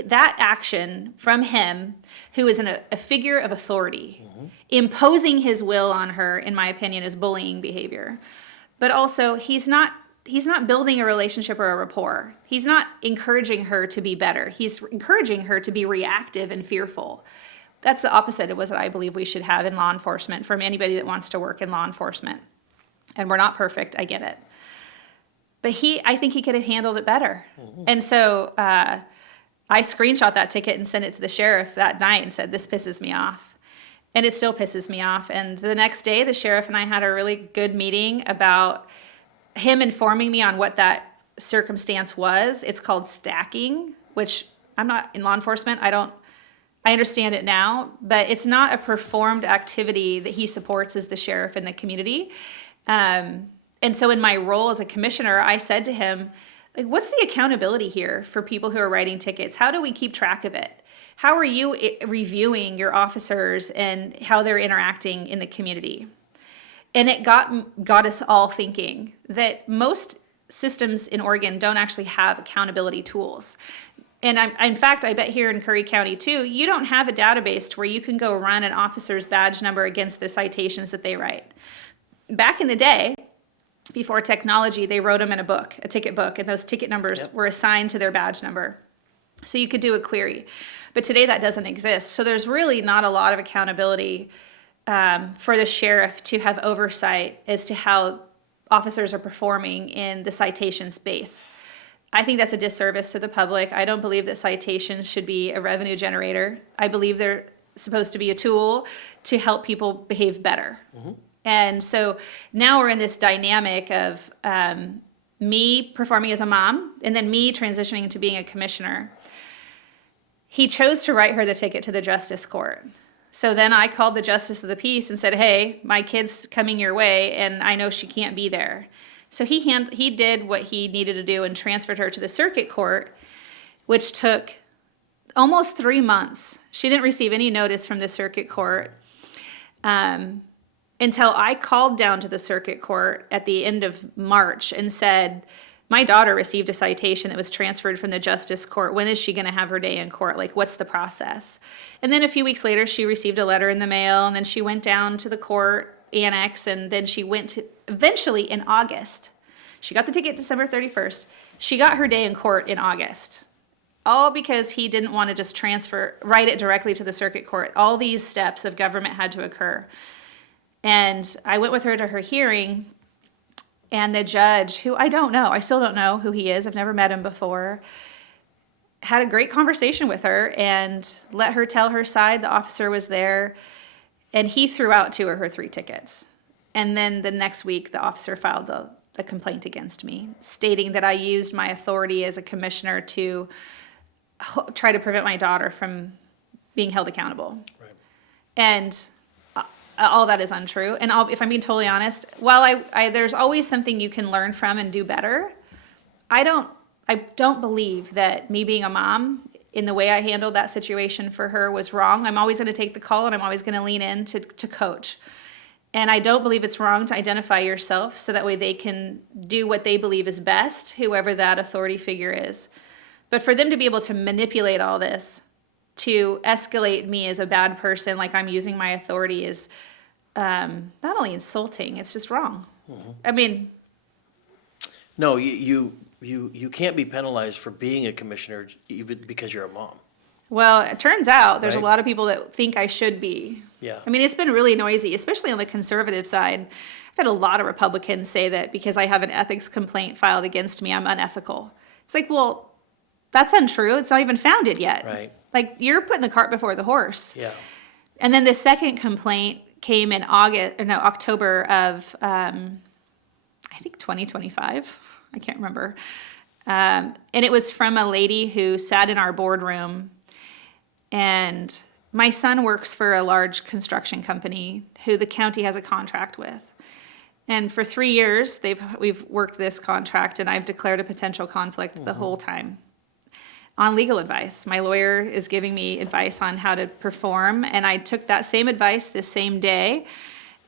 that action from him, who is a figure of authority, imposing his will on her, in my opinion, is bullying behavior. But also, he's not building a relationship or a rapport. He's not encouraging her to be better. He's encouraging her to be reactive and fearful. That's the opposite of what I believe we should have in law enforcement from anybody that wants to work in law enforcement. And we're not perfect, I get it. But I think he could have handled it better. Mm-hmm. And so I screenshot that ticket and sent it to the sheriff that night and said, this pisses me off. And it still pisses me off. And the next day, the sheriff and I had a really good meeting about him informing me on what that circumstance was. It's called stacking, which I'm not in law enforcement. I understand it now, but it's not a performed activity that he supports as the sheriff in the community. And so in my role as a commissioner, I said to him, like, what's the accountability here for people who are writing tickets? How do we keep track of it? How are you reviewing your officers and how they're interacting in the community? And it got us all thinking that most systems in Oregon don't actually have accountability tools. And in fact, I bet here in Curry County too, you don't have a database to where you can go run an officer's badge number against the citations that they write. Back in the day, before technology, they wrote them in a book, a ticket book, and those ticket numbers were assigned to their badge number. So you could do a query. But today that doesn't exist. So there's really not a lot of accountability for the sheriff to have oversight as to how officers are performing in the citation space. I think that's a disservice to the public. I don't believe that citations should be a revenue generator. I believe they're supposed to be a tool to help people behave better. Mm-hmm. And so now we're in this dynamic of me performing as a mom and then me transitioning to being a commissioner. He chose to write her the ticket to the Justice Court. So then I called the Justice of the Peace and said, hey, my kid's coming your way, and I know she can't be there. So he did what he needed to do and transferred her to the Circuit Court, which took almost 3 months. She didn't receive any notice from the Circuit Court until I called down to the Circuit Court at the end of March and said, my daughter received a citation that was transferred from the Justice Court. When is she going to have her day in court? Like, what's the process? And then a few weeks later, she received a letter in the mail, and then she went down to the court annex, and then she went to, eventually in August. She got the ticket December 31st. She got her day in court in August. All because he didn't want to just write it directly to the Circuit Court. All these steps of government had to occur. And I went with her to her hearing, and the judge, who I still don't know who he is, I've never met him before, had a great conversation with her and let her tell her side. The officer was there, and he threw out 2 of her 3 tickets. And then the next week, the officer filed the complaint against me, stating that I used my authority as a commissioner to try to prevent my daughter from being held accountable. Right. And all that is untrue. And if I'm being totally honest, while there's always something you can learn from and do better, I don't believe that me being a mom in the way I handled that situation for her was wrong. I'm always going to take the call, and I'm always going to lean in to coach. And I don't believe it's wrong to identify yourself so that way they can do what they believe is best, whoever that authority figure is. But for them to be able to manipulate all this, to escalate me as a bad person, like I'm using my authority, is not only insulting, it's just wrong. Mm-hmm. I mean... No, you can't be penalized for being a commissioner even because you're a mom. Well, it turns out there's a lot of people that think I should be. Yeah. I mean, it's been really noisy, especially on the conservative side. I've had a lot of Republicans say that because I have an ethics complaint filed against me, I'm unethical. It's like, well, that's untrue. It's not even founded yet. Right. Like, you're putting the cart before the horse. Yeah. And then the second complaint came in October of, I think 2025. I can't remember. And it was from a lady who sat in our boardroom. And my son works for a large construction company who the county has a contract with. And for 3 years, we've worked this contract, and I've declared a potential conflict the whole time on legal advice. My lawyer is giving me advice on how to perform, and I took that same advice this same day,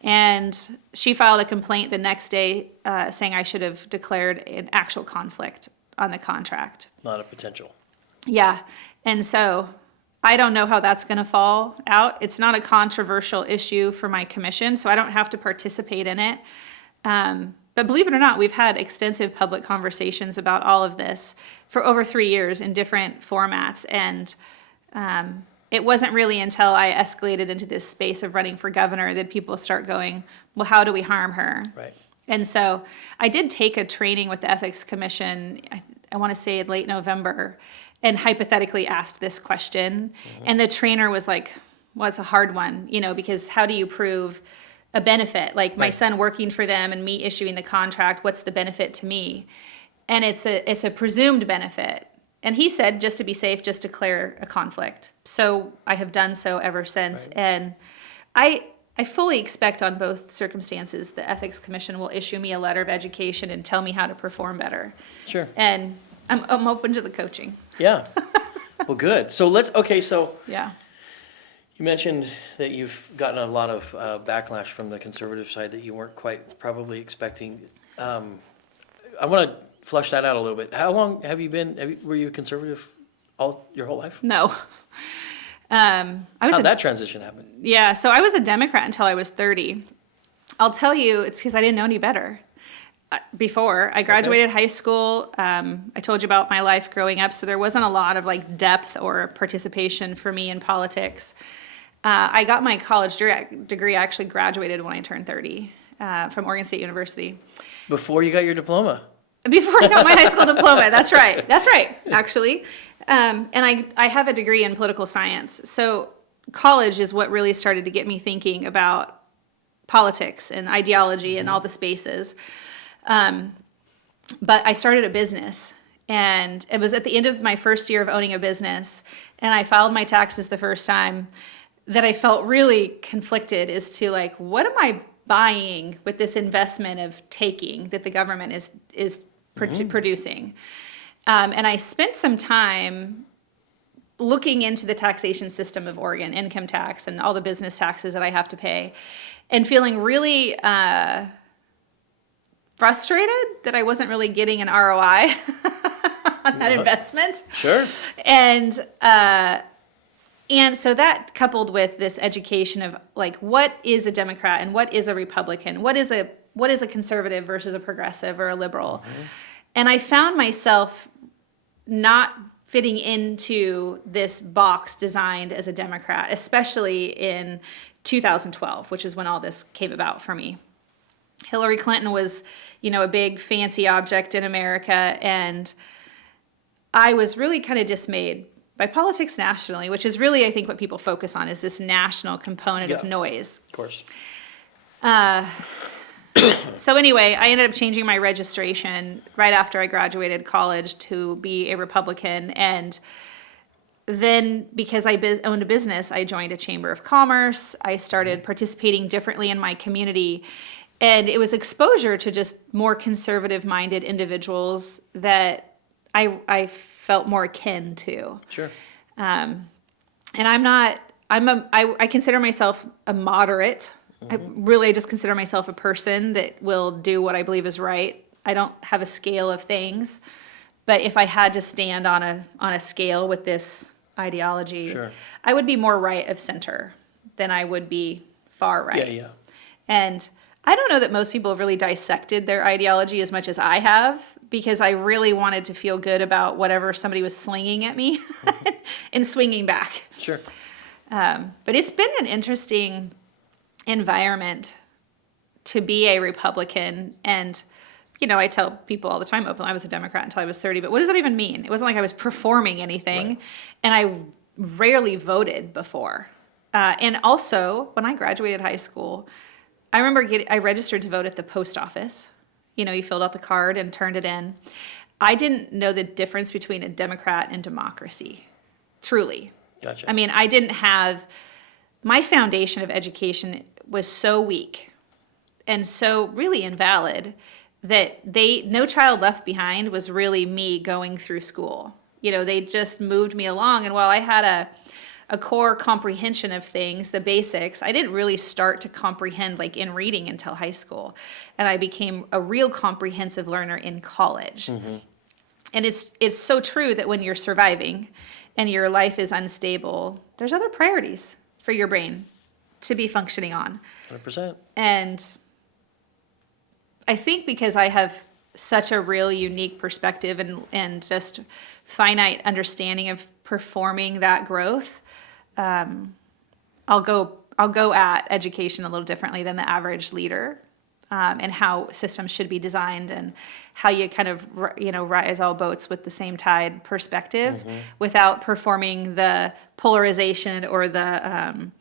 and she filed a complaint the next day saying I should have declared an actual conflict on the contract. Not a potential. Yeah, and so I don't know how that's going to fall out. It's not a controversial issue for my commission, so I don't have to participate in it. But believe it or not, we've had extensive public conversations about all of this for over 3 years in different formats. And it wasn't really until I escalated into this space of running for governor that people start going, well, how do we harm her? Right. And so I did take a training with the Ethics Commission, I want to say in late November, and hypothetically asked this question. Mm-hmm. And the trainer was like, well, it's a hard one, because how do you prove a benefit? Like my son working for them and me issuing the contract, what's the benefit to me? And it's a presumed benefit. And he said, just to be safe, just declare a conflict. So I have done so ever since. Right. And I fully expect on both circumstances the Ethics Commission will issue me a letter of education and tell me how to perform better. Sure. And I'm open to the coaching. Yeah. Well, good. So yeah. You mentioned that you've gotten a lot of backlash from the conservative side that you weren't quite probably expecting. I want to flush that out a little bit. How long have you been, were you a conservative your whole life? No. I was How'd that transition happen? Yeah, so I was a Democrat until I was 30. I'll tell you, it's because I didn't know any better. Before I graduated high school, I told you about my life growing up, so there wasn't a lot of like depth or participation for me in politics. I got my college degree. I actually graduated when I turned 30 from Oregon State University. Before you got your diploma? Before I got my high school diploma. That's right, actually. And I have a degree in political science. So college is what really started to get me thinking about politics and ideology and all the spaces. But I started a business, and it was at the end of my first year of owning a business, and I filed my taxes the first time, that I felt really conflicted as to like, what am I buying with this investment of taking that the government is producing? And I spent some time looking into the taxation system of Oregon, income tax and all the business taxes that I have to pay, and feeling really frustrated that I wasn't really getting an ROI on that investment. Sure. And so that coupled with this education of like, what is a Democrat and what is a Republican? What is a conservative versus a progressive or a liberal? And I found myself not fitting into this box designed as a Democrat, especially in 2012, which is when all this came about for me. Hillary Clinton was, a big fancy object in America, and I was really kind of dismayed by politics nationally, which is really, I think, what people focus on is this national component of noise. Of course. So anyway, I ended up changing my registration right after I graduated college to be a Republican, and then because I owned a business, I joined a chamber of commerce. I started participating differently in my community. And it was exposure to just more conservative-minded individuals that I felt more akin to. Sure. And I consider myself a moderate. I just consider myself a person that will do what I believe is right. I don't have a scale of things. But if I had to stand on a scale with this ideology, Sure. I would be more right of center than I would be far right. Yeah. And I don't know that most people have really dissected their ideology as much as I have, because I really wanted to feel good about whatever somebody was slinging at me and swinging back. Sure. But it's been an interesting environment to be a Republican. And, I tell people all the time, I was a Democrat until I was 30, but what does that even mean? It wasn't like I was performing anything. Right. And I rarely voted before. And also, when I graduated high school, I remember I registered to vote at the post office. You filled out the card and turned it in. I didn't know the difference between a Democrat and democracy, truly. Gotcha. I mean, I didn't have, my foundation of education was so weak and so really invalid that No Child Left Behind was really me going through school. They just moved me along. And while I had a core comprehension of things, the basics, I didn't really start to comprehend like in reading until high school. And I became a real comprehensive learner in college. And it's so true that when you're surviving and your life is unstable, there's other priorities for your brain to be functioning on. 100%. And I think because I have such a real unique perspective and just finite understanding of performing that growth, I'll go at education a little differently than the average leader, and how systems should be designed and how you kind of rise all boats with the same tide perspective without performing the polarization or the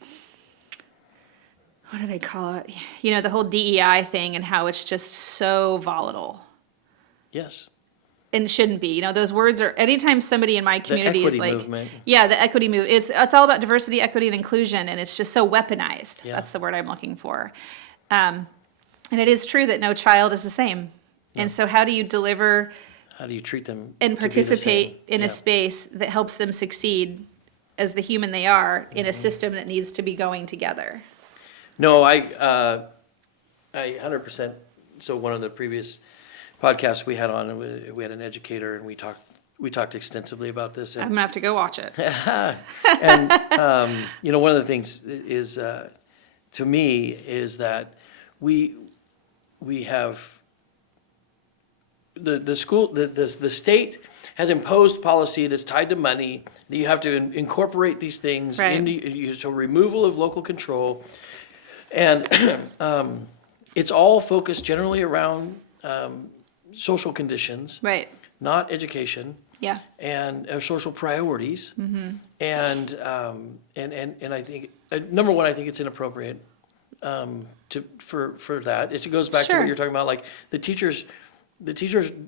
what do they call it? The whole DEI thing and how it's just so volatile. Yes. And it shouldn't be. Those words are, anytime somebody in my community is like, movement. Yeah, the equity movement. It's all about diversity, equity, and inclusion, and it's just so weaponized. Yeah. That's the word I'm looking for. And it is true that no child is the same. No. And so how do you treat them and participate in a space that helps them succeed as the human they are in a system that needs to be going together? No, I 100%. So one of the previous podcast we had on, we had an educator, and we talked extensively about this. I'm And, gonna have to go watch it. and one of the things is, to me, is that we have the state has imposed policy that's tied to money, that you have to incorporate these things Right. into, so removal of local control. And it's all focused generally around social conditions, Right. not education, Yeah. and social priorities. And I think, number one, I think it's inappropriate for that. It goes back to Sure. what you're talking about, like the teachers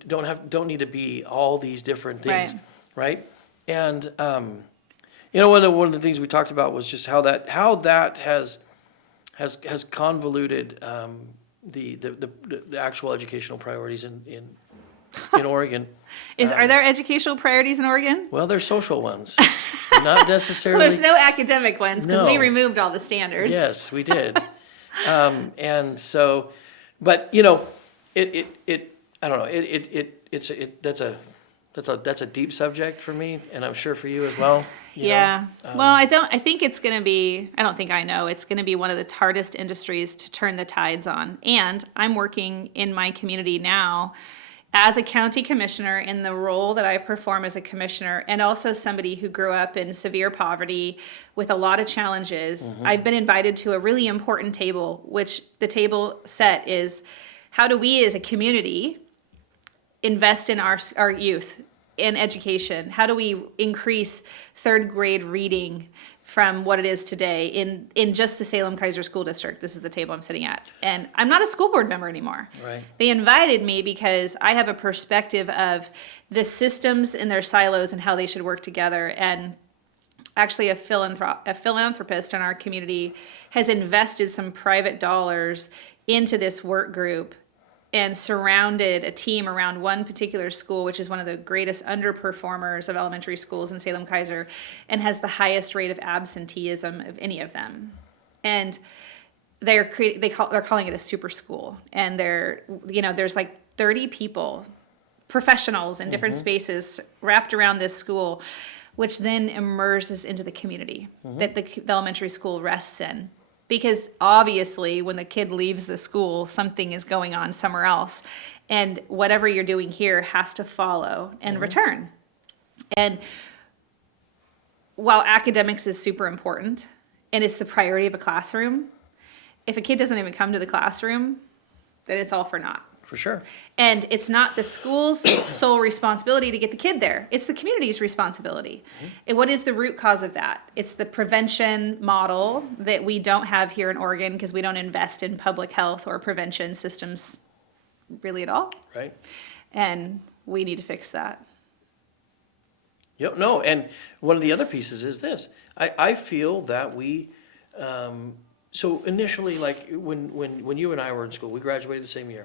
don't need to be all these different things, right? And one of the things we talked about was just how that has convoluted the actual educational priorities in Oregon. Are there educational priorities in Oregon? Well, they're social ones, not necessarily. There's no academic ones because we No. removed all the standards. Yes, we did. And so, but it I don't know. That's a deep subject for me, and I'm sure for you as well. Yeah. Well, I think it's going to be, I don't think I know, it's going to be one of the hardest industries to turn the tides on. And I'm working in my community now as a county commissioner in the role that I perform as a commissioner, and also somebody who grew up in severe poverty with a lot of challenges. I've been invited to a really important table, which the table set is, how do we as a community invest in our youth in education? How do we increase third grade reading from what it is today in just the Salem-Keizer School District? This is the table I'm sitting at. And I'm not a school board member anymore. Right. They invited me because I have a perspective of the systems in their silos and how they should work together. And actually a philanthropist in our community has invested some private dollars into this work group and surrounded a team around one particular school, which is one of the greatest underperformers of elementary schools in Salem-Keizer, and has the highest rate of absenteeism of any of them. And they're calling it a super school. And there's like 30 people, professionals in different spaces wrapped around this school, which then immerses into the community that the elementary school rests in. Because obviously, when the kid leaves the school, something is going on somewhere else. And whatever you're doing here has to follow and return. And while academics is super important, and it's the priority of a classroom, if a kid doesn't even come to the classroom, then it's all for naught. For sure. And it's not the school's sole responsibility to get the kid there. It's the community's responsibility. And what is the root cause of that? It's the prevention model that we don't have here in Oregon because we don't invest in public health or prevention systems really at all. Right. And we need to fix that. Yep. No, and one of the other pieces is this. I feel that we, so initially, like when you and I were in school, we graduated the same year.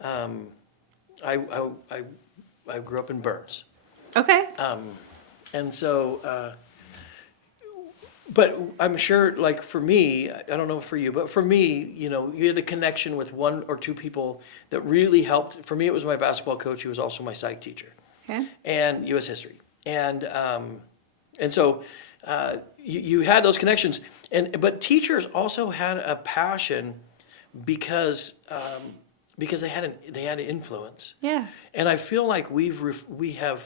I grew up in Burns. Okay. And so, but I'm sure, like for me, I don't know for you, but for me, you had a connection with one or two people that really helped. For me, it was my basketball coach, who was also my psych teacher, Okay. and U.S. history. And so you had those connections, but teachers also had a passion because they had an influence. Yeah. And I feel like we have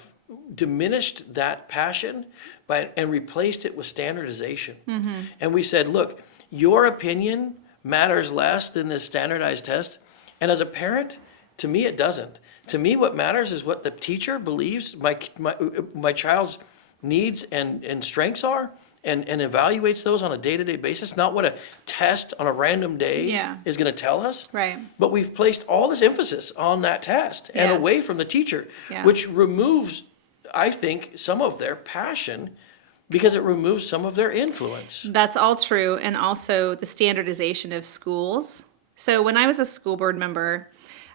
diminished that passion and replaced it with standardization. And we said, look, your opinion matters less than this standardized test. And as a parent, to me, it doesn't. To me, what matters is what the teacher believes my child's needs and strengths are, and evaluates those on a day-to-day basis, not what a test on a random day is going to tell us. Right. But we've placed all this emphasis on that test and Yeah. away from the teacher, Yeah. which removes, I think, some of their passion because it removes some of their influence. That's all true. And also the standardization of schools. So when I was a school board member,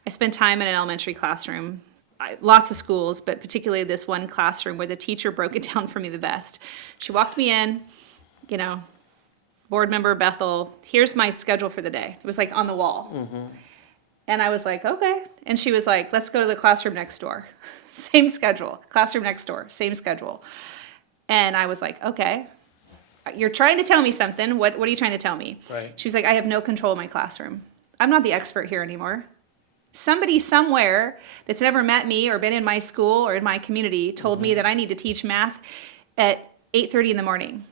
I spent time in an elementary classroom, lots of schools, but particularly this one classroom where the teacher broke it down for me the best. She walked me in, board member Bethel, here's my schedule for the day. It was like on the wall. And I was like, okay. And she was like, let's go to the classroom next door. Same schedule. Classroom next door, same schedule. And I was like, okay. You're trying to tell me something. What are you trying to tell me? Right. She was like, I have no control of my classroom. I'm not the expert here anymore. Somebody somewhere that's never met me or been in my school or in my community told me that I need to teach math at 8:30 in the morning.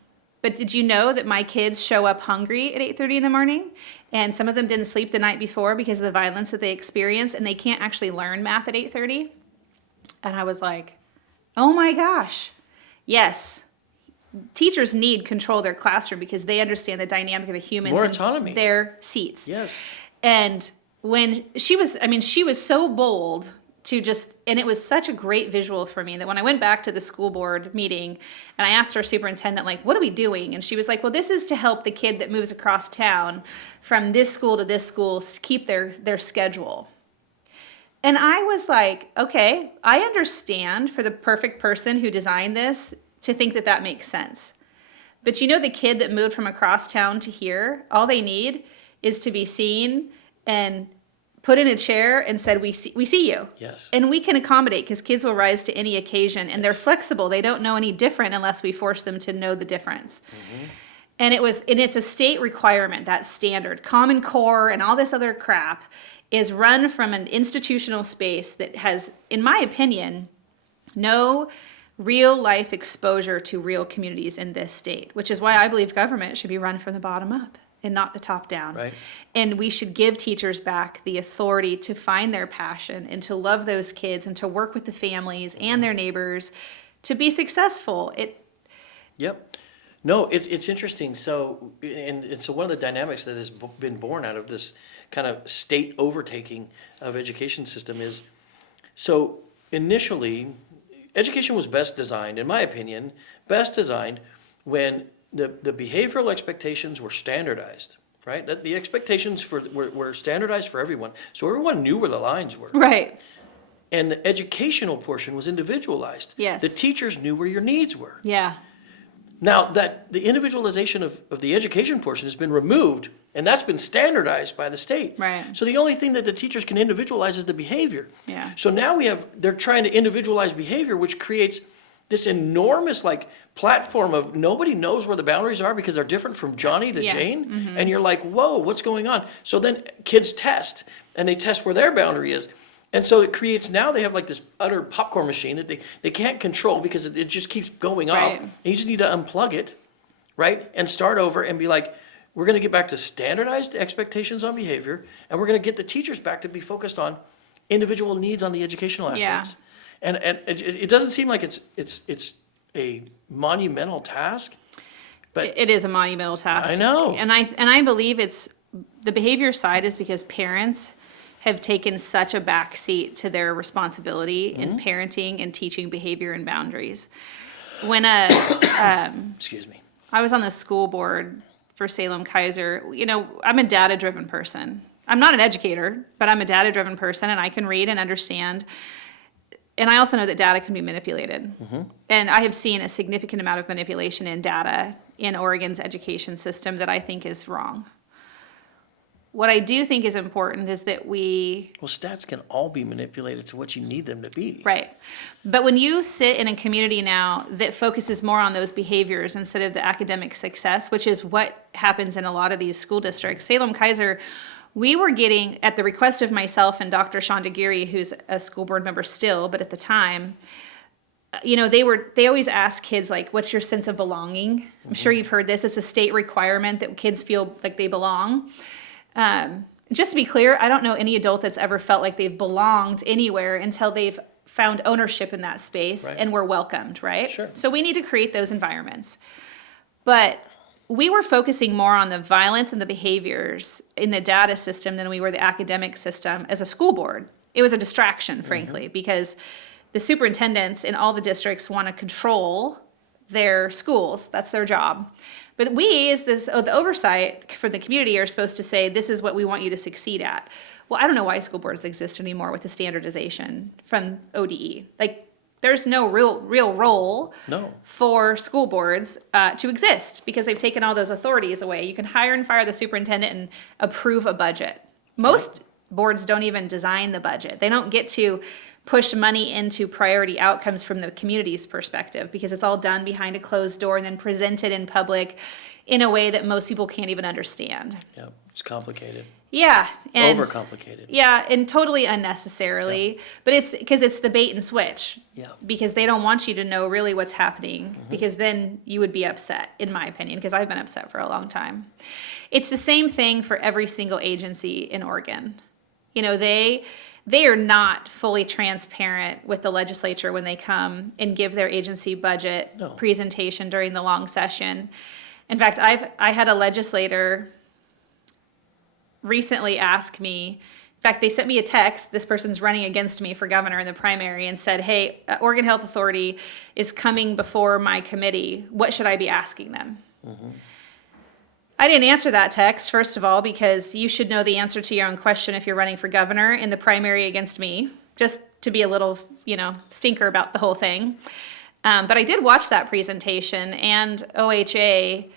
But did you know that my kids show up hungry at 8:30 in the morning? And some of them didn't sleep the night before because of the violence that they experienced, and they can't actually learn math at 8:30? And I was like, oh my gosh, yes. Teachers need control of their classroom because they understand the dynamic of the humans More in autonomy. their seats. Yes. And when she was so bold to just, and it was such a great visual for me that when I went back to the school board meeting and I asked our superintendent, like, what are we doing? And she was like, well, this is to help the kid that moves across town from this school to this school keep their schedule. And I was like, okay, I understand for the perfect person who designed this to think that that makes sense. But you know, the kid that moved from across town to here, all they need is to be seen and put in a chair and said, we see you. Yes. And we can accommodate because kids will rise to any occasion and they're flexible. They don't know any different unless we force them to know the difference. Mm-hmm. And it's a state requirement, that standard. Common Core and all this other crap is run from an institutional space that has, in my opinion, no real life exposure to real communities in this state, which is why I believe government should be run from the bottom up and not the top down. Right. And we should give teachers back the authority to find their passion and to love those kids and to work with the families and their neighbors to be successful. Yep. No, it's interesting. So, and so one of the dynamics that has been born out of this kind of state overtaking of education system is, so initially, education was best designed, in my opinion, when the behavioral expectations were standardized, right? That the expectations were standardized for everyone, so everyone knew where the lines were. Right. And the educational portion was individualized. Yes. The teachers knew where your needs were. Yeah. Now, that the individualization of the education portion has been removed, and that's been standardized by the state. Right. So the only thing that the teachers can individualize is the behavior. Yeah. So now they're trying to individualize behavior, which creates this enormous platform of nobody knows where the boundaries are because they're different from Johnny to Jane. Mm-hmm. And you're like, whoa, what's going on? So then kids test, and they test where their boundary is. And so it creates, now they have this utter popcorn machine that they can't control because it just keeps going off. Right. And you just need to unplug it, right? And start over and be like, we're going to get back to standardized expectations on behavior, and we're going to get the teachers back to be focused on individual needs on the educational aspects. Yeah. And it doesn't seem like it's a monumental task, but it is a monumental task. I know. And I believe it's the behavior side is because parents have taken such a back seat to their responsibility in parenting and teaching behavior and boundaries. When excuse me, I was on the school board for Salem Kaiser, I'm a data-driven person. I'm not an educator, but I'm a data-driven person, and I can read and understand. And I also know that data can be manipulated. Mm-hmm. And I have seen a significant amount of manipulation in data in Oregon's education system that I think is wrong. What I do think is important is that well, stats can all be manipulated to what you need them to be. Right. But when you sit in a community now that focuses more on those behaviors instead of the academic success, which is what happens in a lot of these school districts, Salem Kaiser, we were getting, at the request of myself and Dr. Shonda Geary, who's a school board member still, but at the time, they always ask kids, what's your sense of belonging? I'm sure you've heard this. It's a state requirement that kids feel like they belong. Just to be clear, I don't know any adult that's ever felt like they've belonged anywhere until they've found ownership in that space and were welcomed, right? Sure. So we need to create those environments. But we were focusing more on the violence and the behaviors in the data system than we were the academic system as a school board. It was a distraction, frankly, because the superintendents in all the districts want to control their schools. That's their job. But we, as the oversight for the community, are supposed to say, this is what we want you to succeed at. Well, I don't know why school boards exist anymore with the standardization from ODE. There's no real role for school boards to exist because they've taken all those authorities away. You can hire and fire the superintendent and approve a budget. Most boards don't even design the budget. They don't get to push money into priority outcomes from the community's perspective because it's all done behind a closed door and then presented in public in a way that most people can't even understand. Yeah, it's complicated. Yeah. And Overcomplicated. yeah, and totally unnecessarily. But it's because it's the bait and switch. Yeah. Because they don't want you to know really what's happening because then you would be upset, in my opinion, because I've been upset for a long time. It's the same thing for every single agency in Oregon. You know, they are not fully transparent with the legislature when they come and give their agency budget presentation during the long session. In fact, I had a legislator recently ask me, in fact, they sent me a text, this person's running against me for governor in the primary, and said, hey, Oregon Health Authority is coming before my committee. What should I be asking them? I didn't answer that text, first of all, because you should know the answer to your own question if you're running for governor in the primary against me, just to be a little, stinker about the whole thing. But I did watch that presentation, and OHA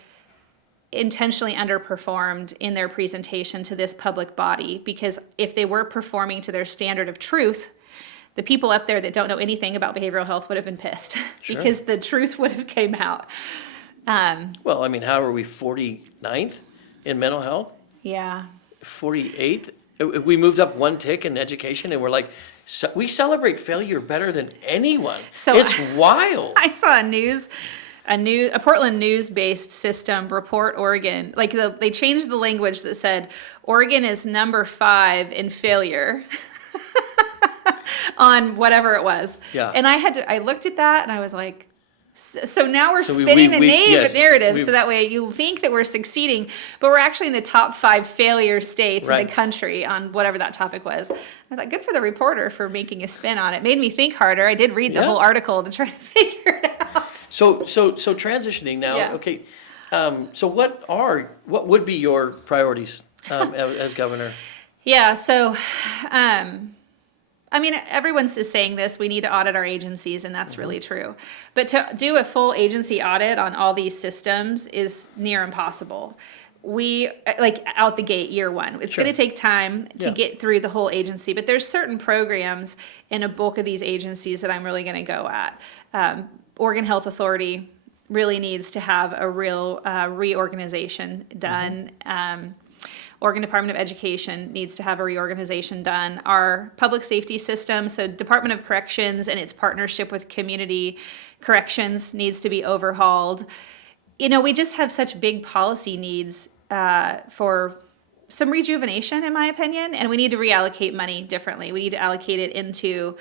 intentionally underperformed in their presentation to this public body, because if they were performing to their standard of truth, the people up there that don't know anything about behavioral health would have been pissed because the truth would have came out. Well, I mean, how are we 49th in mental health? Yeah. 48th? We moved up one tick in education, and we're like, we celebrate failure better than anyone. So it's wild. I saw a Portland news-based system report Oregon. Like they changed the language that said Oregon is number 5 in failure on whatever it was. Yeah. And I looked at that and I was like, so now we're spinning the narrative so that way you think that we're succeeding, but we're actually in the top 5 failure states in the country on whatever that topic was. I thought, good for the reporter for making a spin on it. Made me think harder. I did read the whole article to try to figure it out. So transitioning now, okay. So what would be your priorities as governor? Yeah. So, I mean, everyone's just saying this. We need to audit our agencies, and that's really true. But to do a full agency audit on all these systems is near impossible. We, like out the gate, year one. It's going to take time to get through the whole agency, but there's certain programs in a bulk of these agencies that I'm really going to go at. Oregon Health Authority really needs to have a real reorganization done. Oregon Department of Education needs to have a reorganization done. Our public safety system, so Department of Corrections and its partnership with community corrections needs to be overhauled. We just have such big policy needs for some rejuvenation, in my opinion, and we need to reallocate money differently. We need to allocate it into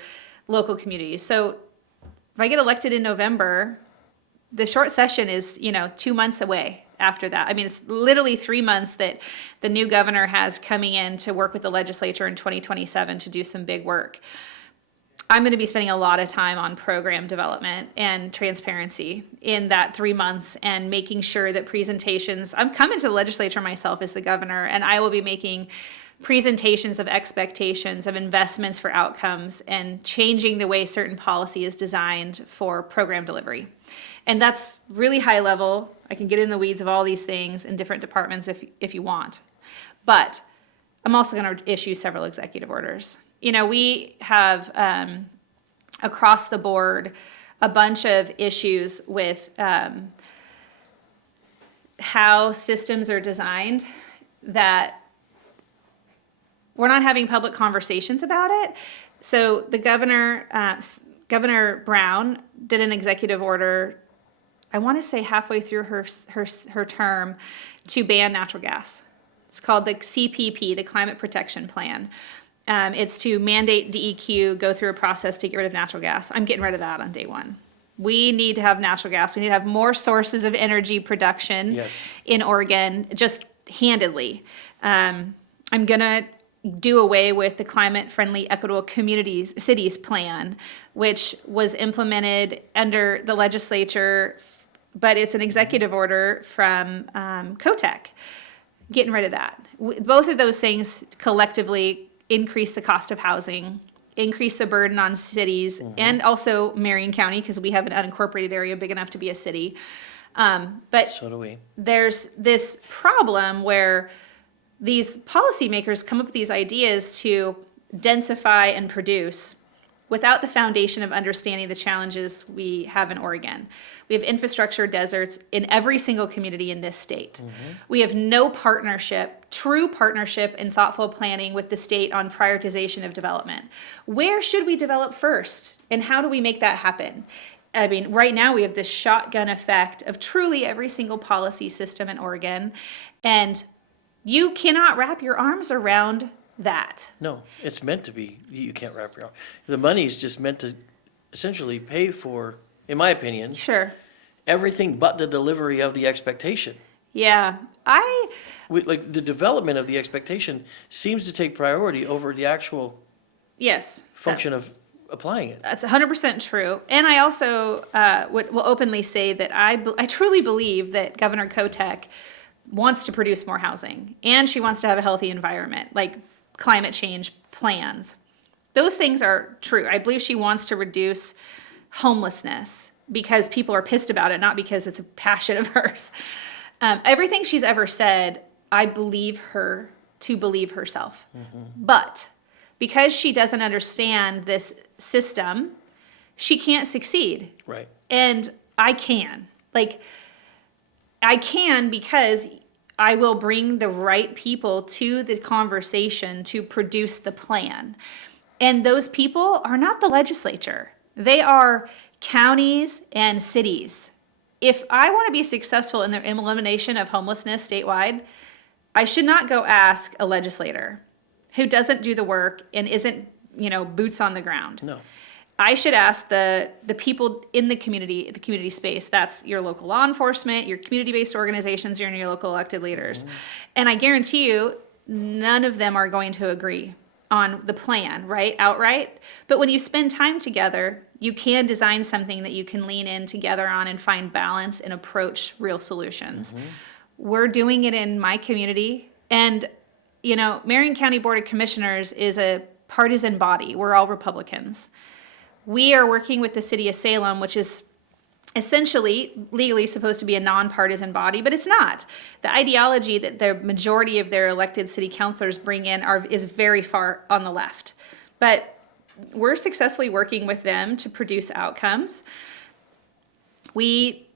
local communities. So if I get elected in November, the short session is, 2 months away after that. I mean, it's literally 3 months that the new governor has coming in to work with the legislature in 2027 to do some big work. I'm going to be spending a lot of time on program development and transparency in that 3 months and making sure that presentations, I'm coming to the legislature myself as the governor, and I will be making presentations of expectations of investments for outcomes and changing the way certain policy is designed for program delivery. And that's really high level. I can get in the weeds of all these things in different departments if you want. But I'm also going to issue several executive orders. We have across the board a bunch of issues with how systems are designed that we're not having public conversations about it. So the Governor Brown did an executive order, I want to say halfway through her term, to ban natural gas. It's called the CPP, the Climate Protection Plan. It's to mandate DEQ, go through a process to get rid of natural gas. I'm getting rid of that on day one. We need to have natural gas. We need to have more sources of energy production in Oregon, just handedly. I'm going to do away with the climate-friendly equitable cities plan, which was implemented under the legislature, but it's an executive order from COTEC. Getting rid of that. Both of those things collectively increase the cost of housing, increase the burden on cities, and also Marion County, because we have an unincorporated area big enough to be a city. But so do we. There's this problem where these policymakers come up with these ideas to densify and produce without the foundation of understanding the challenges we have in Oregon. We have infrastructure deserts in every single community in this state. We have no partnership, true partnership and thoughtful planning with the state on prioritization of development. Where should we develop first? And how do we make that happen? I mean, right now we have this shotgun effect of truly every single policy system in Oregon, and you cannot wrap your arms around that. No, it's meant to be. You can't wrap your arm. The money's just meant to essentially pay for, in my opinion, Sure. everything but the delivery of the expectation. Yeah. Like the development of the expectation seems to take priority over the actual Yes. function of applying it. That's 100% true. And I also will openly say that I truly believe that Governor Kotek wants to produce more housing, and she wants to have a healthy environment, like climate change plans. Those things are true. I believe she wants to reduce homelessness because people are pissed about it, not because it's a passion of hers. Everything she's ever said, I believe her to believe herself. But because she doesn't understand this system, she can't succeed. Right. And I can. I can because I will bring the right people to the conversation to produce the plan. And those people are not the legislature. They are counties and cities. If I want to be successful in the elimination of homelessness statewide, I should not go ask a legislator who doesn't do the work and isn't, boots on the ground. No. I should ask the people in the community space. That's your local law enforcement, your community-based organizations, your local elected leaders. And I guarantee you, none of them are going to agree on the plan, right, outright. But when you spend time together, you can design something that you can lean in together on and find balance and approach real solutions. We're doing it in my community. And, Marion County Board of Commissioners is a partisan body. We're all Republicans. We are working with the city of Salem, which is essentially legally supposed to be a nonpartisan body, but it's not. The ideology that the majority of their elected city councilors bring in is very far on the left. But we're successfully working with them to produce outcomes. We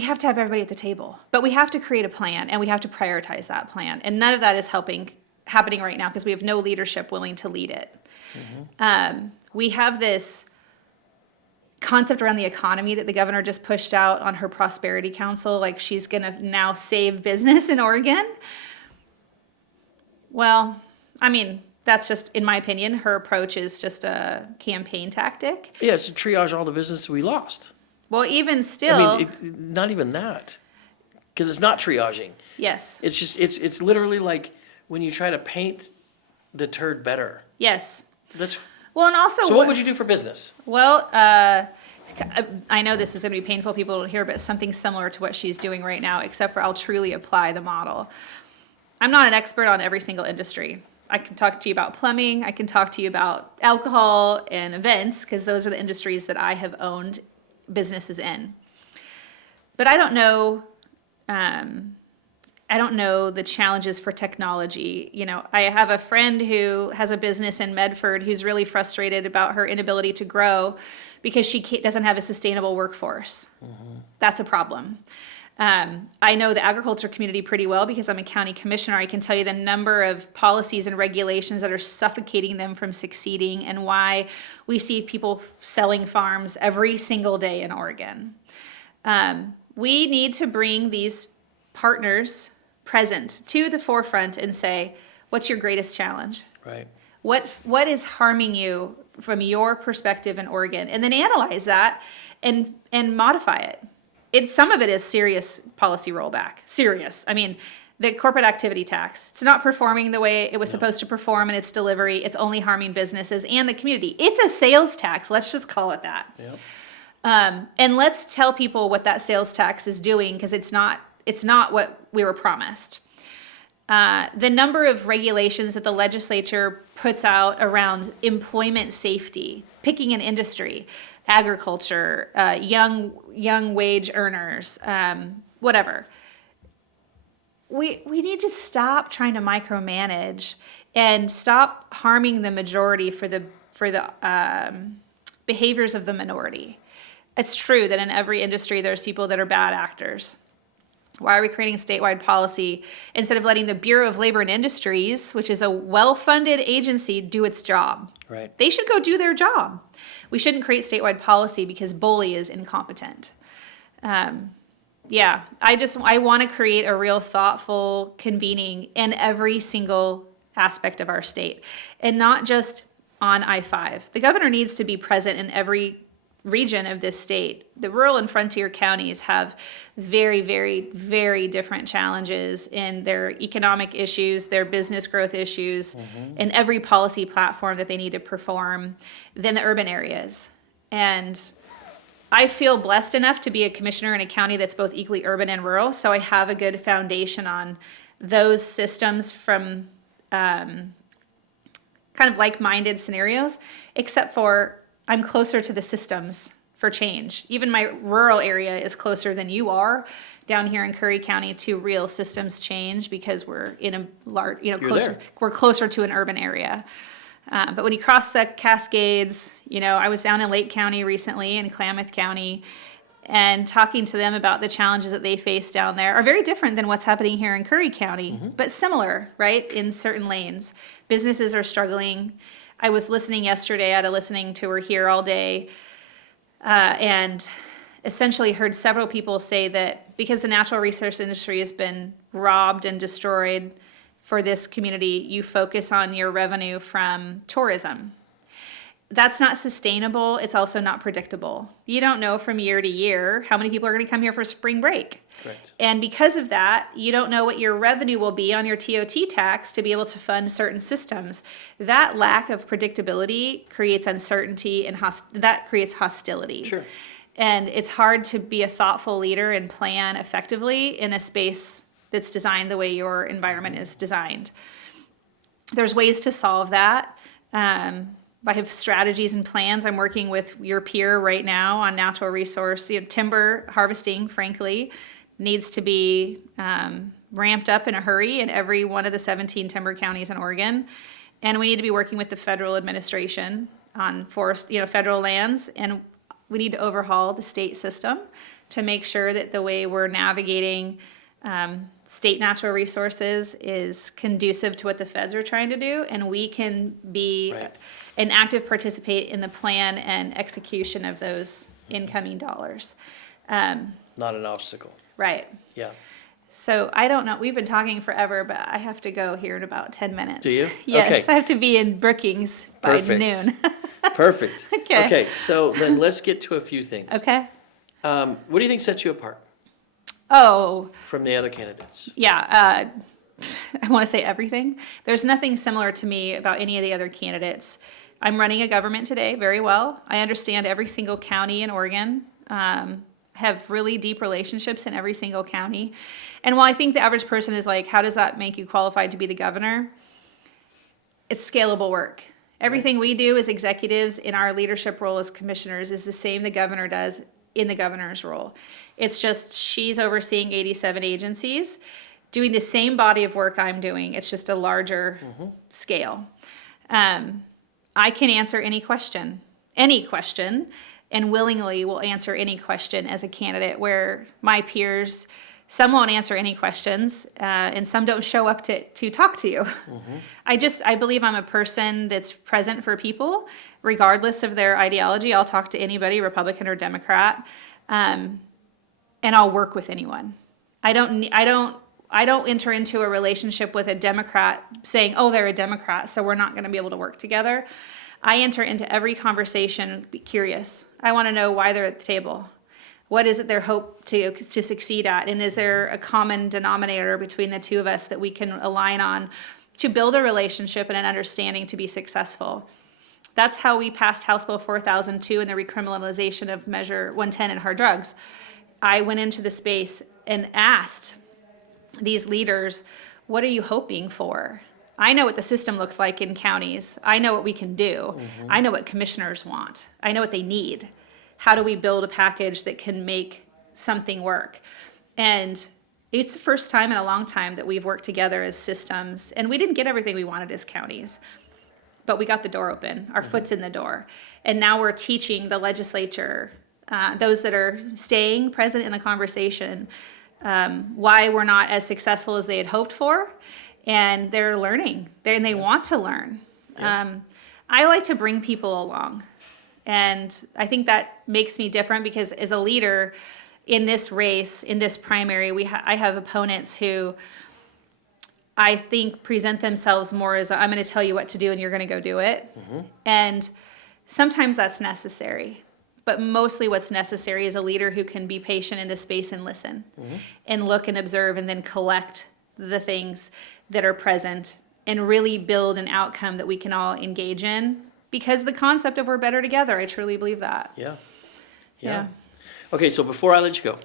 have to have everybody at the table, but we have to create a plan and we have to prioritize that plan. And none of that is happening right now because we have no leadership willing to lead it. We have this concept around the economy that the governor just pushed out on her prosperity council, like she's going to now save business in Oregon. Well, I mean, that's just, in my opinion, her approach is just a campaign tactic. Yeah, it's to triage all the business we lost. Well, even still. I mean, not even that. Because it's not triaging. Yes. It's just, it's literally like when you try to paint the turd better. Yes. That's. Well, and also. So what would you do for business? Well, I know this is going to be painful for people to hear, but something similar to what she's doing right now, except for I'll truly apply the model. I'm not an expert on every single industry. I can talk to you about plumbing. I can talk to you about alcohol and events, because those are the industries that I have owned businesses in. But I don't know the challenges for technology. I have a friend who has a business in Medford who's really frustrated about her inability to grow because she doesn't have a sustainable workforce. That's a problem. I know the agriculture community pretty well because I'm a county commissioner. I can tell you the number of policies and regulations that are suffocating them from succeeding and why we see people selling farms every single day in Oregon. We need to bring these partners present to the forefront and say, what's your greatest challenge? Right. What is harming you from your perspective in Oregon? And then analyze that and modify it. Some of it is serious policy rollback. Serious. I mean, the corporate activity tax. It's not performing the way it was supposed to perform in its delivery. It's only harming businesses and the community. It's a sales tax. Let's just call it that. Yep. And let's tell people what that sales tax is doing, because it's not what we were promised. The number of regulations that the legislature puts out around employment safety, picking an industry, agriculture, young wage earners, whatever. we need to stop trying to micromanage and stop harming the majority for the behaviors of the minority. It's true that in every industry there's people that are bad actors. Why are we creating statewide policy instead of letting the Bureau of Labor and Industries, which is a well-funded agency, do its job? Right. They should go do their job. We shouldn't create statewide policy because Bully is incompetent. Yeah, I want to create a real thoughtful convening in every single aspect of our state, and not just on I-5. The governor needs to be present in every region of this state. The rural and frontier counties have very, very, very different challenges in their economic issues, their business growth issues, and every policy platform that they need to perform than the urban areas. And I feel blessed enough to be a commissioner in a county that's both equally urban and rural, so I have a good foundation on those systems from kind of like-minded scenarios, except for I'm closer to the systems for change. Even my rural area is closer than you are down here in Curry County to real systems change because we're in a large, we're closer to an urban area. But when you cross the Cascades, I was down in Lake County recently in Klamath County, and talking to them about the challenges that they face down there are very different than what's happening here in Curry County, but similar, right, in certain lanes. Businesses are struggling. I was listening yesterday, I had a listening tour here all day, and essentially heard several people say that because the natural resource industry has been robbed and destroyed for this community, you focus on your revenue from tourism. That's not sustainable. It's also not predictable. You don't know from year to year how many people are going to come here for spring break. Correct. And because of that, you don't know what your revenue will be on your TOT tax to be able to fund certain systems. That lack of predictability creates uncertainty and that creates hostility. Sure. And it's hard to be a thoughtful leader and plan effectively in a space that's designed the way your environment is designed. There's ways to solve that. I have strategies and plans. I'm working with your peer right now on natural resource. Timber harvesting, frankly, needs to be ramped up in a hurry in every one of the 17 timber counties in Oregon. And we need to be working with the federal administration on forest, federal lands. And we need to overhaul the state system to make sure that the way we're navigating state natural resources is conducive to what the feds are trying to do, and we can be an active participant in the plan and execution of those incoming dollars. Not an obstacle. Right. Yeah. So I don't know. We've been talking forever, but I have to go here in about 10 minutes. Do you? Yes, Okay. I have to be in Brookings by Perfect. noon. Perfect. Okay. Okay, so then let's get to a few things. Okay. What do you think sets you apart Oh, from the other candidates? yeah. I want to say everything. There's nothing similar to me about any of the other candidates. I'm running a government today very well. I understand every single county in Oregon. Have really deep relationships in every single county. And while I think the average person is like, how does that make you qualified to be the governor? It's scalable work. Everything we do as executives in our leadership role as commissioners is the same the governor does in the governor's role. It's just she's overseeing 87 agencies doing the same body of work I'm doing. It's just a larger scale. I can answer any question, and willingly will answer any question as a candidate, where my peers, some won't answer any questions, and some don't show up to talk to you. I believe I'm a person that's present for people, regardless of their ideology. I'll talk to anybody, Republican or Democrat, and I'll work with anyone. I don't enter into a relationship with a Democrat saying, oh, they're a Democrat, so we're not going to be able to work together. I enter into every conversation, be curious. I want to know why they're at the table. What is it their hope to succeed at? And is there a common denominator between the two of us that we can align on to build a relationship and an understanding to be successful? That's how we passed House Bill 4002 and the recriminalization of Measure 110 and hard drugs. I went into the space and asked these leaders, what are you hoping for? I know what the system looks like in counties. I know what we can do. I know what commissioners want. I know what they need. How do we build a package that can make something work? And It's the first time in a long time that we've worked together as systems, and we didn't get everything we wanted as counties, but we got the door open. Our foot's in the door. And now we're teaching the legislature, those that are staying present in the conversation, why we're not as successful as they had hoped for. And they're learning, and they want to learn. I like to bring people along. And I think that makes me different because as a leader in this race, in this primary, I have opponents who I think present themselves more as I'm going to tell you what to do and you're going to go do it. And sometimes that's necessary. But mostly what's necessary is a leader who can be patient in this space and listen and look and observe and then collect the things that are present and really build an outcome that we can all engage in. Because the concept of we're better together, I truly believe that. Yeah. Okay, so before I let you go.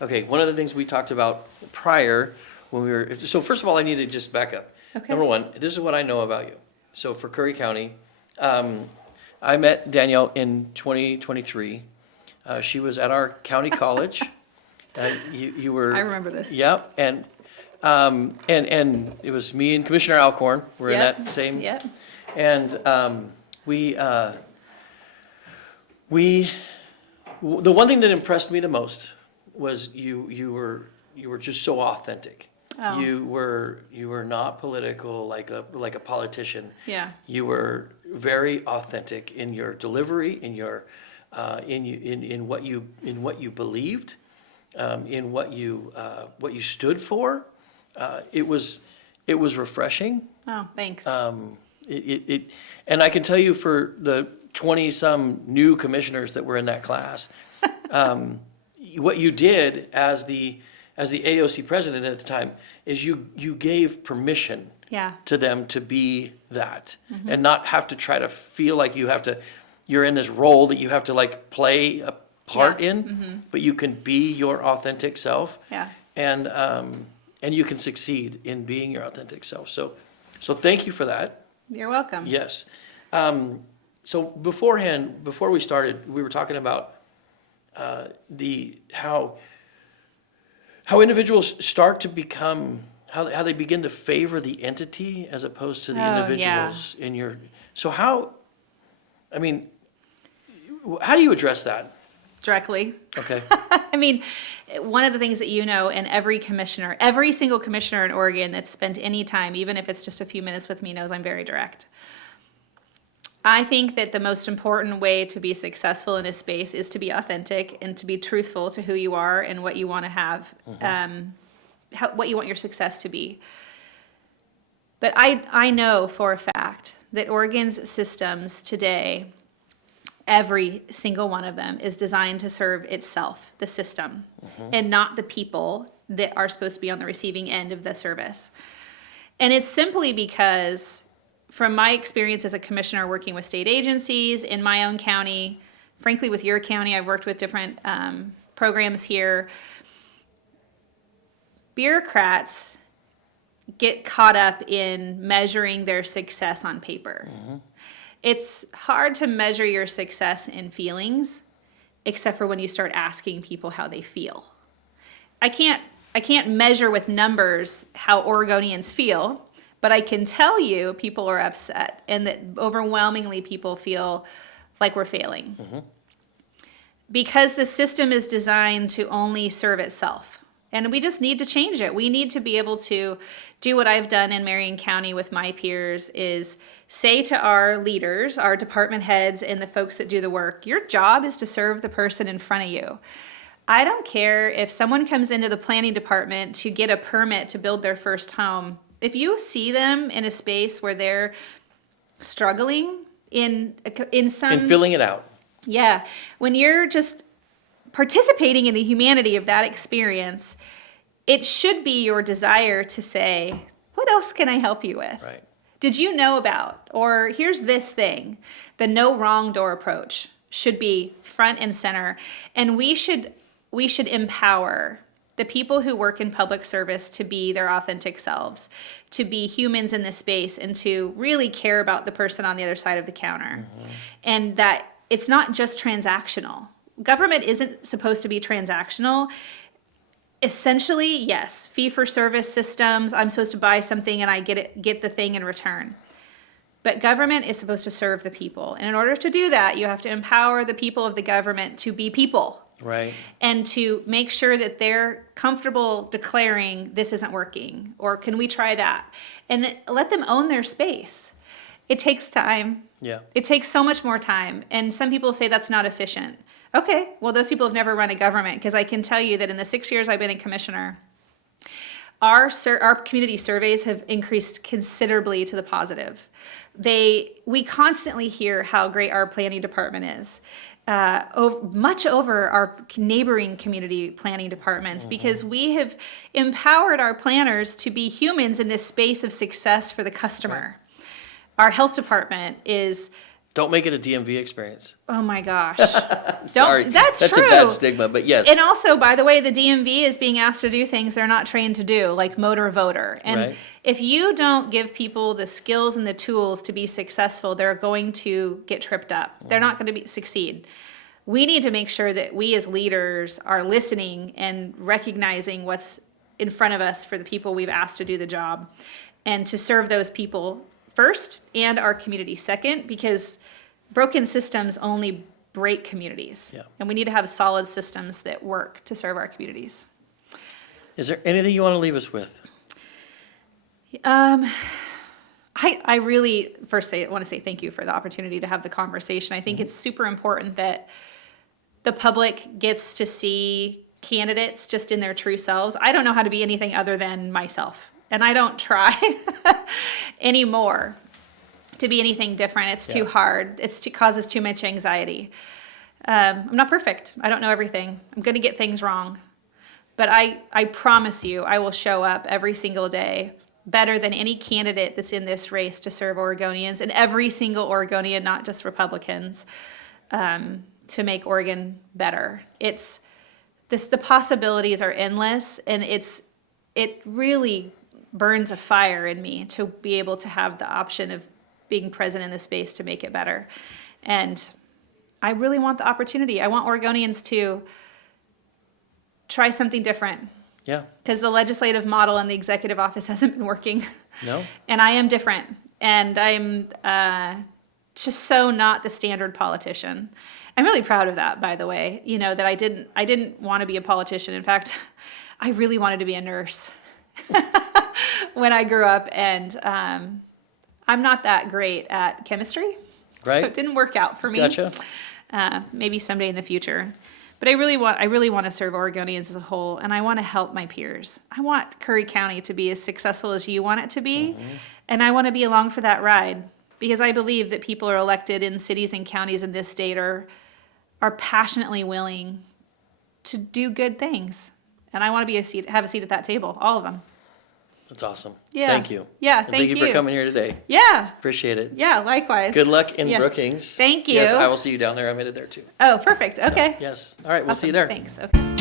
Okay. One of the things we talked about prior when we were, so first of all, I need to just back up. Okay. Number one, this is what I know about you. So for Curry County, I met Danielle in 2023. She was at our county college. You were. I remember this. Yep, and it was me and Commissioner Alcorn were in that same. Yep. And the one thing that impressed me the most was you were just so authentic. Oh. You were not political like a politician. Yeah. You were very authentic in your delivery, in your in what you believed, in what you stood for. It was refreshing. Oh, thanks. And I can tell you for the 20-some new commissioners that were in that class, what you did as the AOC president at the time is you gave permission to them to be that and not have to try to feel like you're in this role that you have to like play a part in, but you can be your authentic self. Yeah. And you can succeed in being your authentic self. So thank you for that. You're welcome. Yes. So beforehand, before we started, we were talking about how individuals start to become, how they begin to favor the entity as opposed to the individuals in your. So how do you address that? Directly. Okay. I mean, one of the things that and every single commissioner in Oregon that's spent any time, even if it's just a few minutes with me, knows I'm very direct. I think that the most important way to be successful in this space is to be authentic and to be truthful to who you are and what you want to have, what you want your success to be. But I know for a fact that Oregon's systems today, every single one of them is designed to serve itself, the system, and not the people that are supposed to be on the receiving end of the service. And it's simply because, from my experience as a commissioner working with state agencies in my own county, frankly with your county, I've worked with different programs here. Bureaucrats get caught up in measuring their success on paper. It's hard to measure your success in feelings, except for when you start asking people how they feel. I can't measure with numbers how Oregonians feel, but I can tell you people are upset and that overwhelmingly people feel like we're failing. Because the system is designed to only serve itself. And we just need to change it. We need to be able to do what I've done in Marion County with my peers is say to our leaders, our department heads, and the folks that do the work, your job is to serve the person in front of you. I don't care if someone comes into the planning department to get a permit to build their first home. If you see them in a space where they're struggling in filling it out. Yeah. When you're just participating in the humanity of that experience, it should be your desire to say, what else can I help you with? Right. Did you know about? Or here's this thing. The no wrong door approach should be front and center. And we should empower the people who work in public service to be their authentic selves, to be humans in this space, and to really care about the person on the other side of the counter. And that it's not just transactional. Government isn't supposed to be transactional. Essentially, yes. Fee-for-service systems. I'm supposed to buy something and I get the thing in return. But government is supposed to serve the people. And in order to do that, you have to empower the people of the government to be people. Right. And to make sure that they're comfortable declaring this isn't working, or can we try that? And let them own their space. It takes time. Yeah. It takes so much more time. And some people say that's not efficient. Okay, well, those people have never run a government, because I can tell you that in the 6 years I've been a commissioner, our community surveys have increased considerably to the positive. We constantly hear how great our planning department is, much over our neighboring community planning departments, because we have empowered our planners to be humans in this space of success for the customer. Right. Our health department is... Don't make it a DMV experience. Oh my gosh. Sorry. That's true. That's a bad stigma, but yes. And also, by the way, the DMV is being asked to do things they're not trained to do, like motor voter. And if you don't give people the skills and the tools to be successful, they're going to get tripped up. They're not going to succeed. We need to make sure that we as leaders are listening and recognizing what's in front of us for the people we've asked to do the job, and to serve those people first and our community second, because broken systems only break communities. Yeah. And we need to have solid systems that work to serve our communities. Is there anything you want to leave us with? I really want to say thank you for the opportunity to have the conversation. I think it's super important that the public gets to see candidates just in their true selves. I don't know how to be anything other than myself. And I don't try anymore to be anything different. It's too hard. It causes too much anxiety. I'm not perfect. I don't know everything. I'm going to get things wrong. But I promise you, I will show up every single day better than any candidate that's in this race to serve Oregonians, and every single Oregonian, not just Republicans, to make Oregon better. The possibilities are endless, and it really burns a fire in me to be able to have the option of being present in the space to make it better. And I really want the opportunity. I want Oregonians to try something different. Yeah. Because the legislative model and the executive office hasn't been working. No. And I am different. And I'm just so not the standard politician. I'm really proud of that, by the way, that I didn't want to be a politician. In fact, I really wanted to be a nurse when I grew up, and I'm not that great at chemistry, so it didn't work out for me. Gotcha. Maybe someday in the future, but I really want to serve Oregonians as a whole, and I want to help my peers. I want Curry County to be as successful as you want it to be, and I want to be along for that ride, because I believe that people are elected in cities and counties in this state are passionately willing to do good things. And I want to have a seat at that table, all of them. That's awesome. Yeah. Thank you. Yeah, and thank you for coming here today. Yeah. Appreciate it. Yeah, likewise. Good luck in Brookings. Thank you. Yes, I will see you down there. I'm headed there too. Oh, perfect. Okay. So, yes. All right, we'll see you there. Thanks. Okay.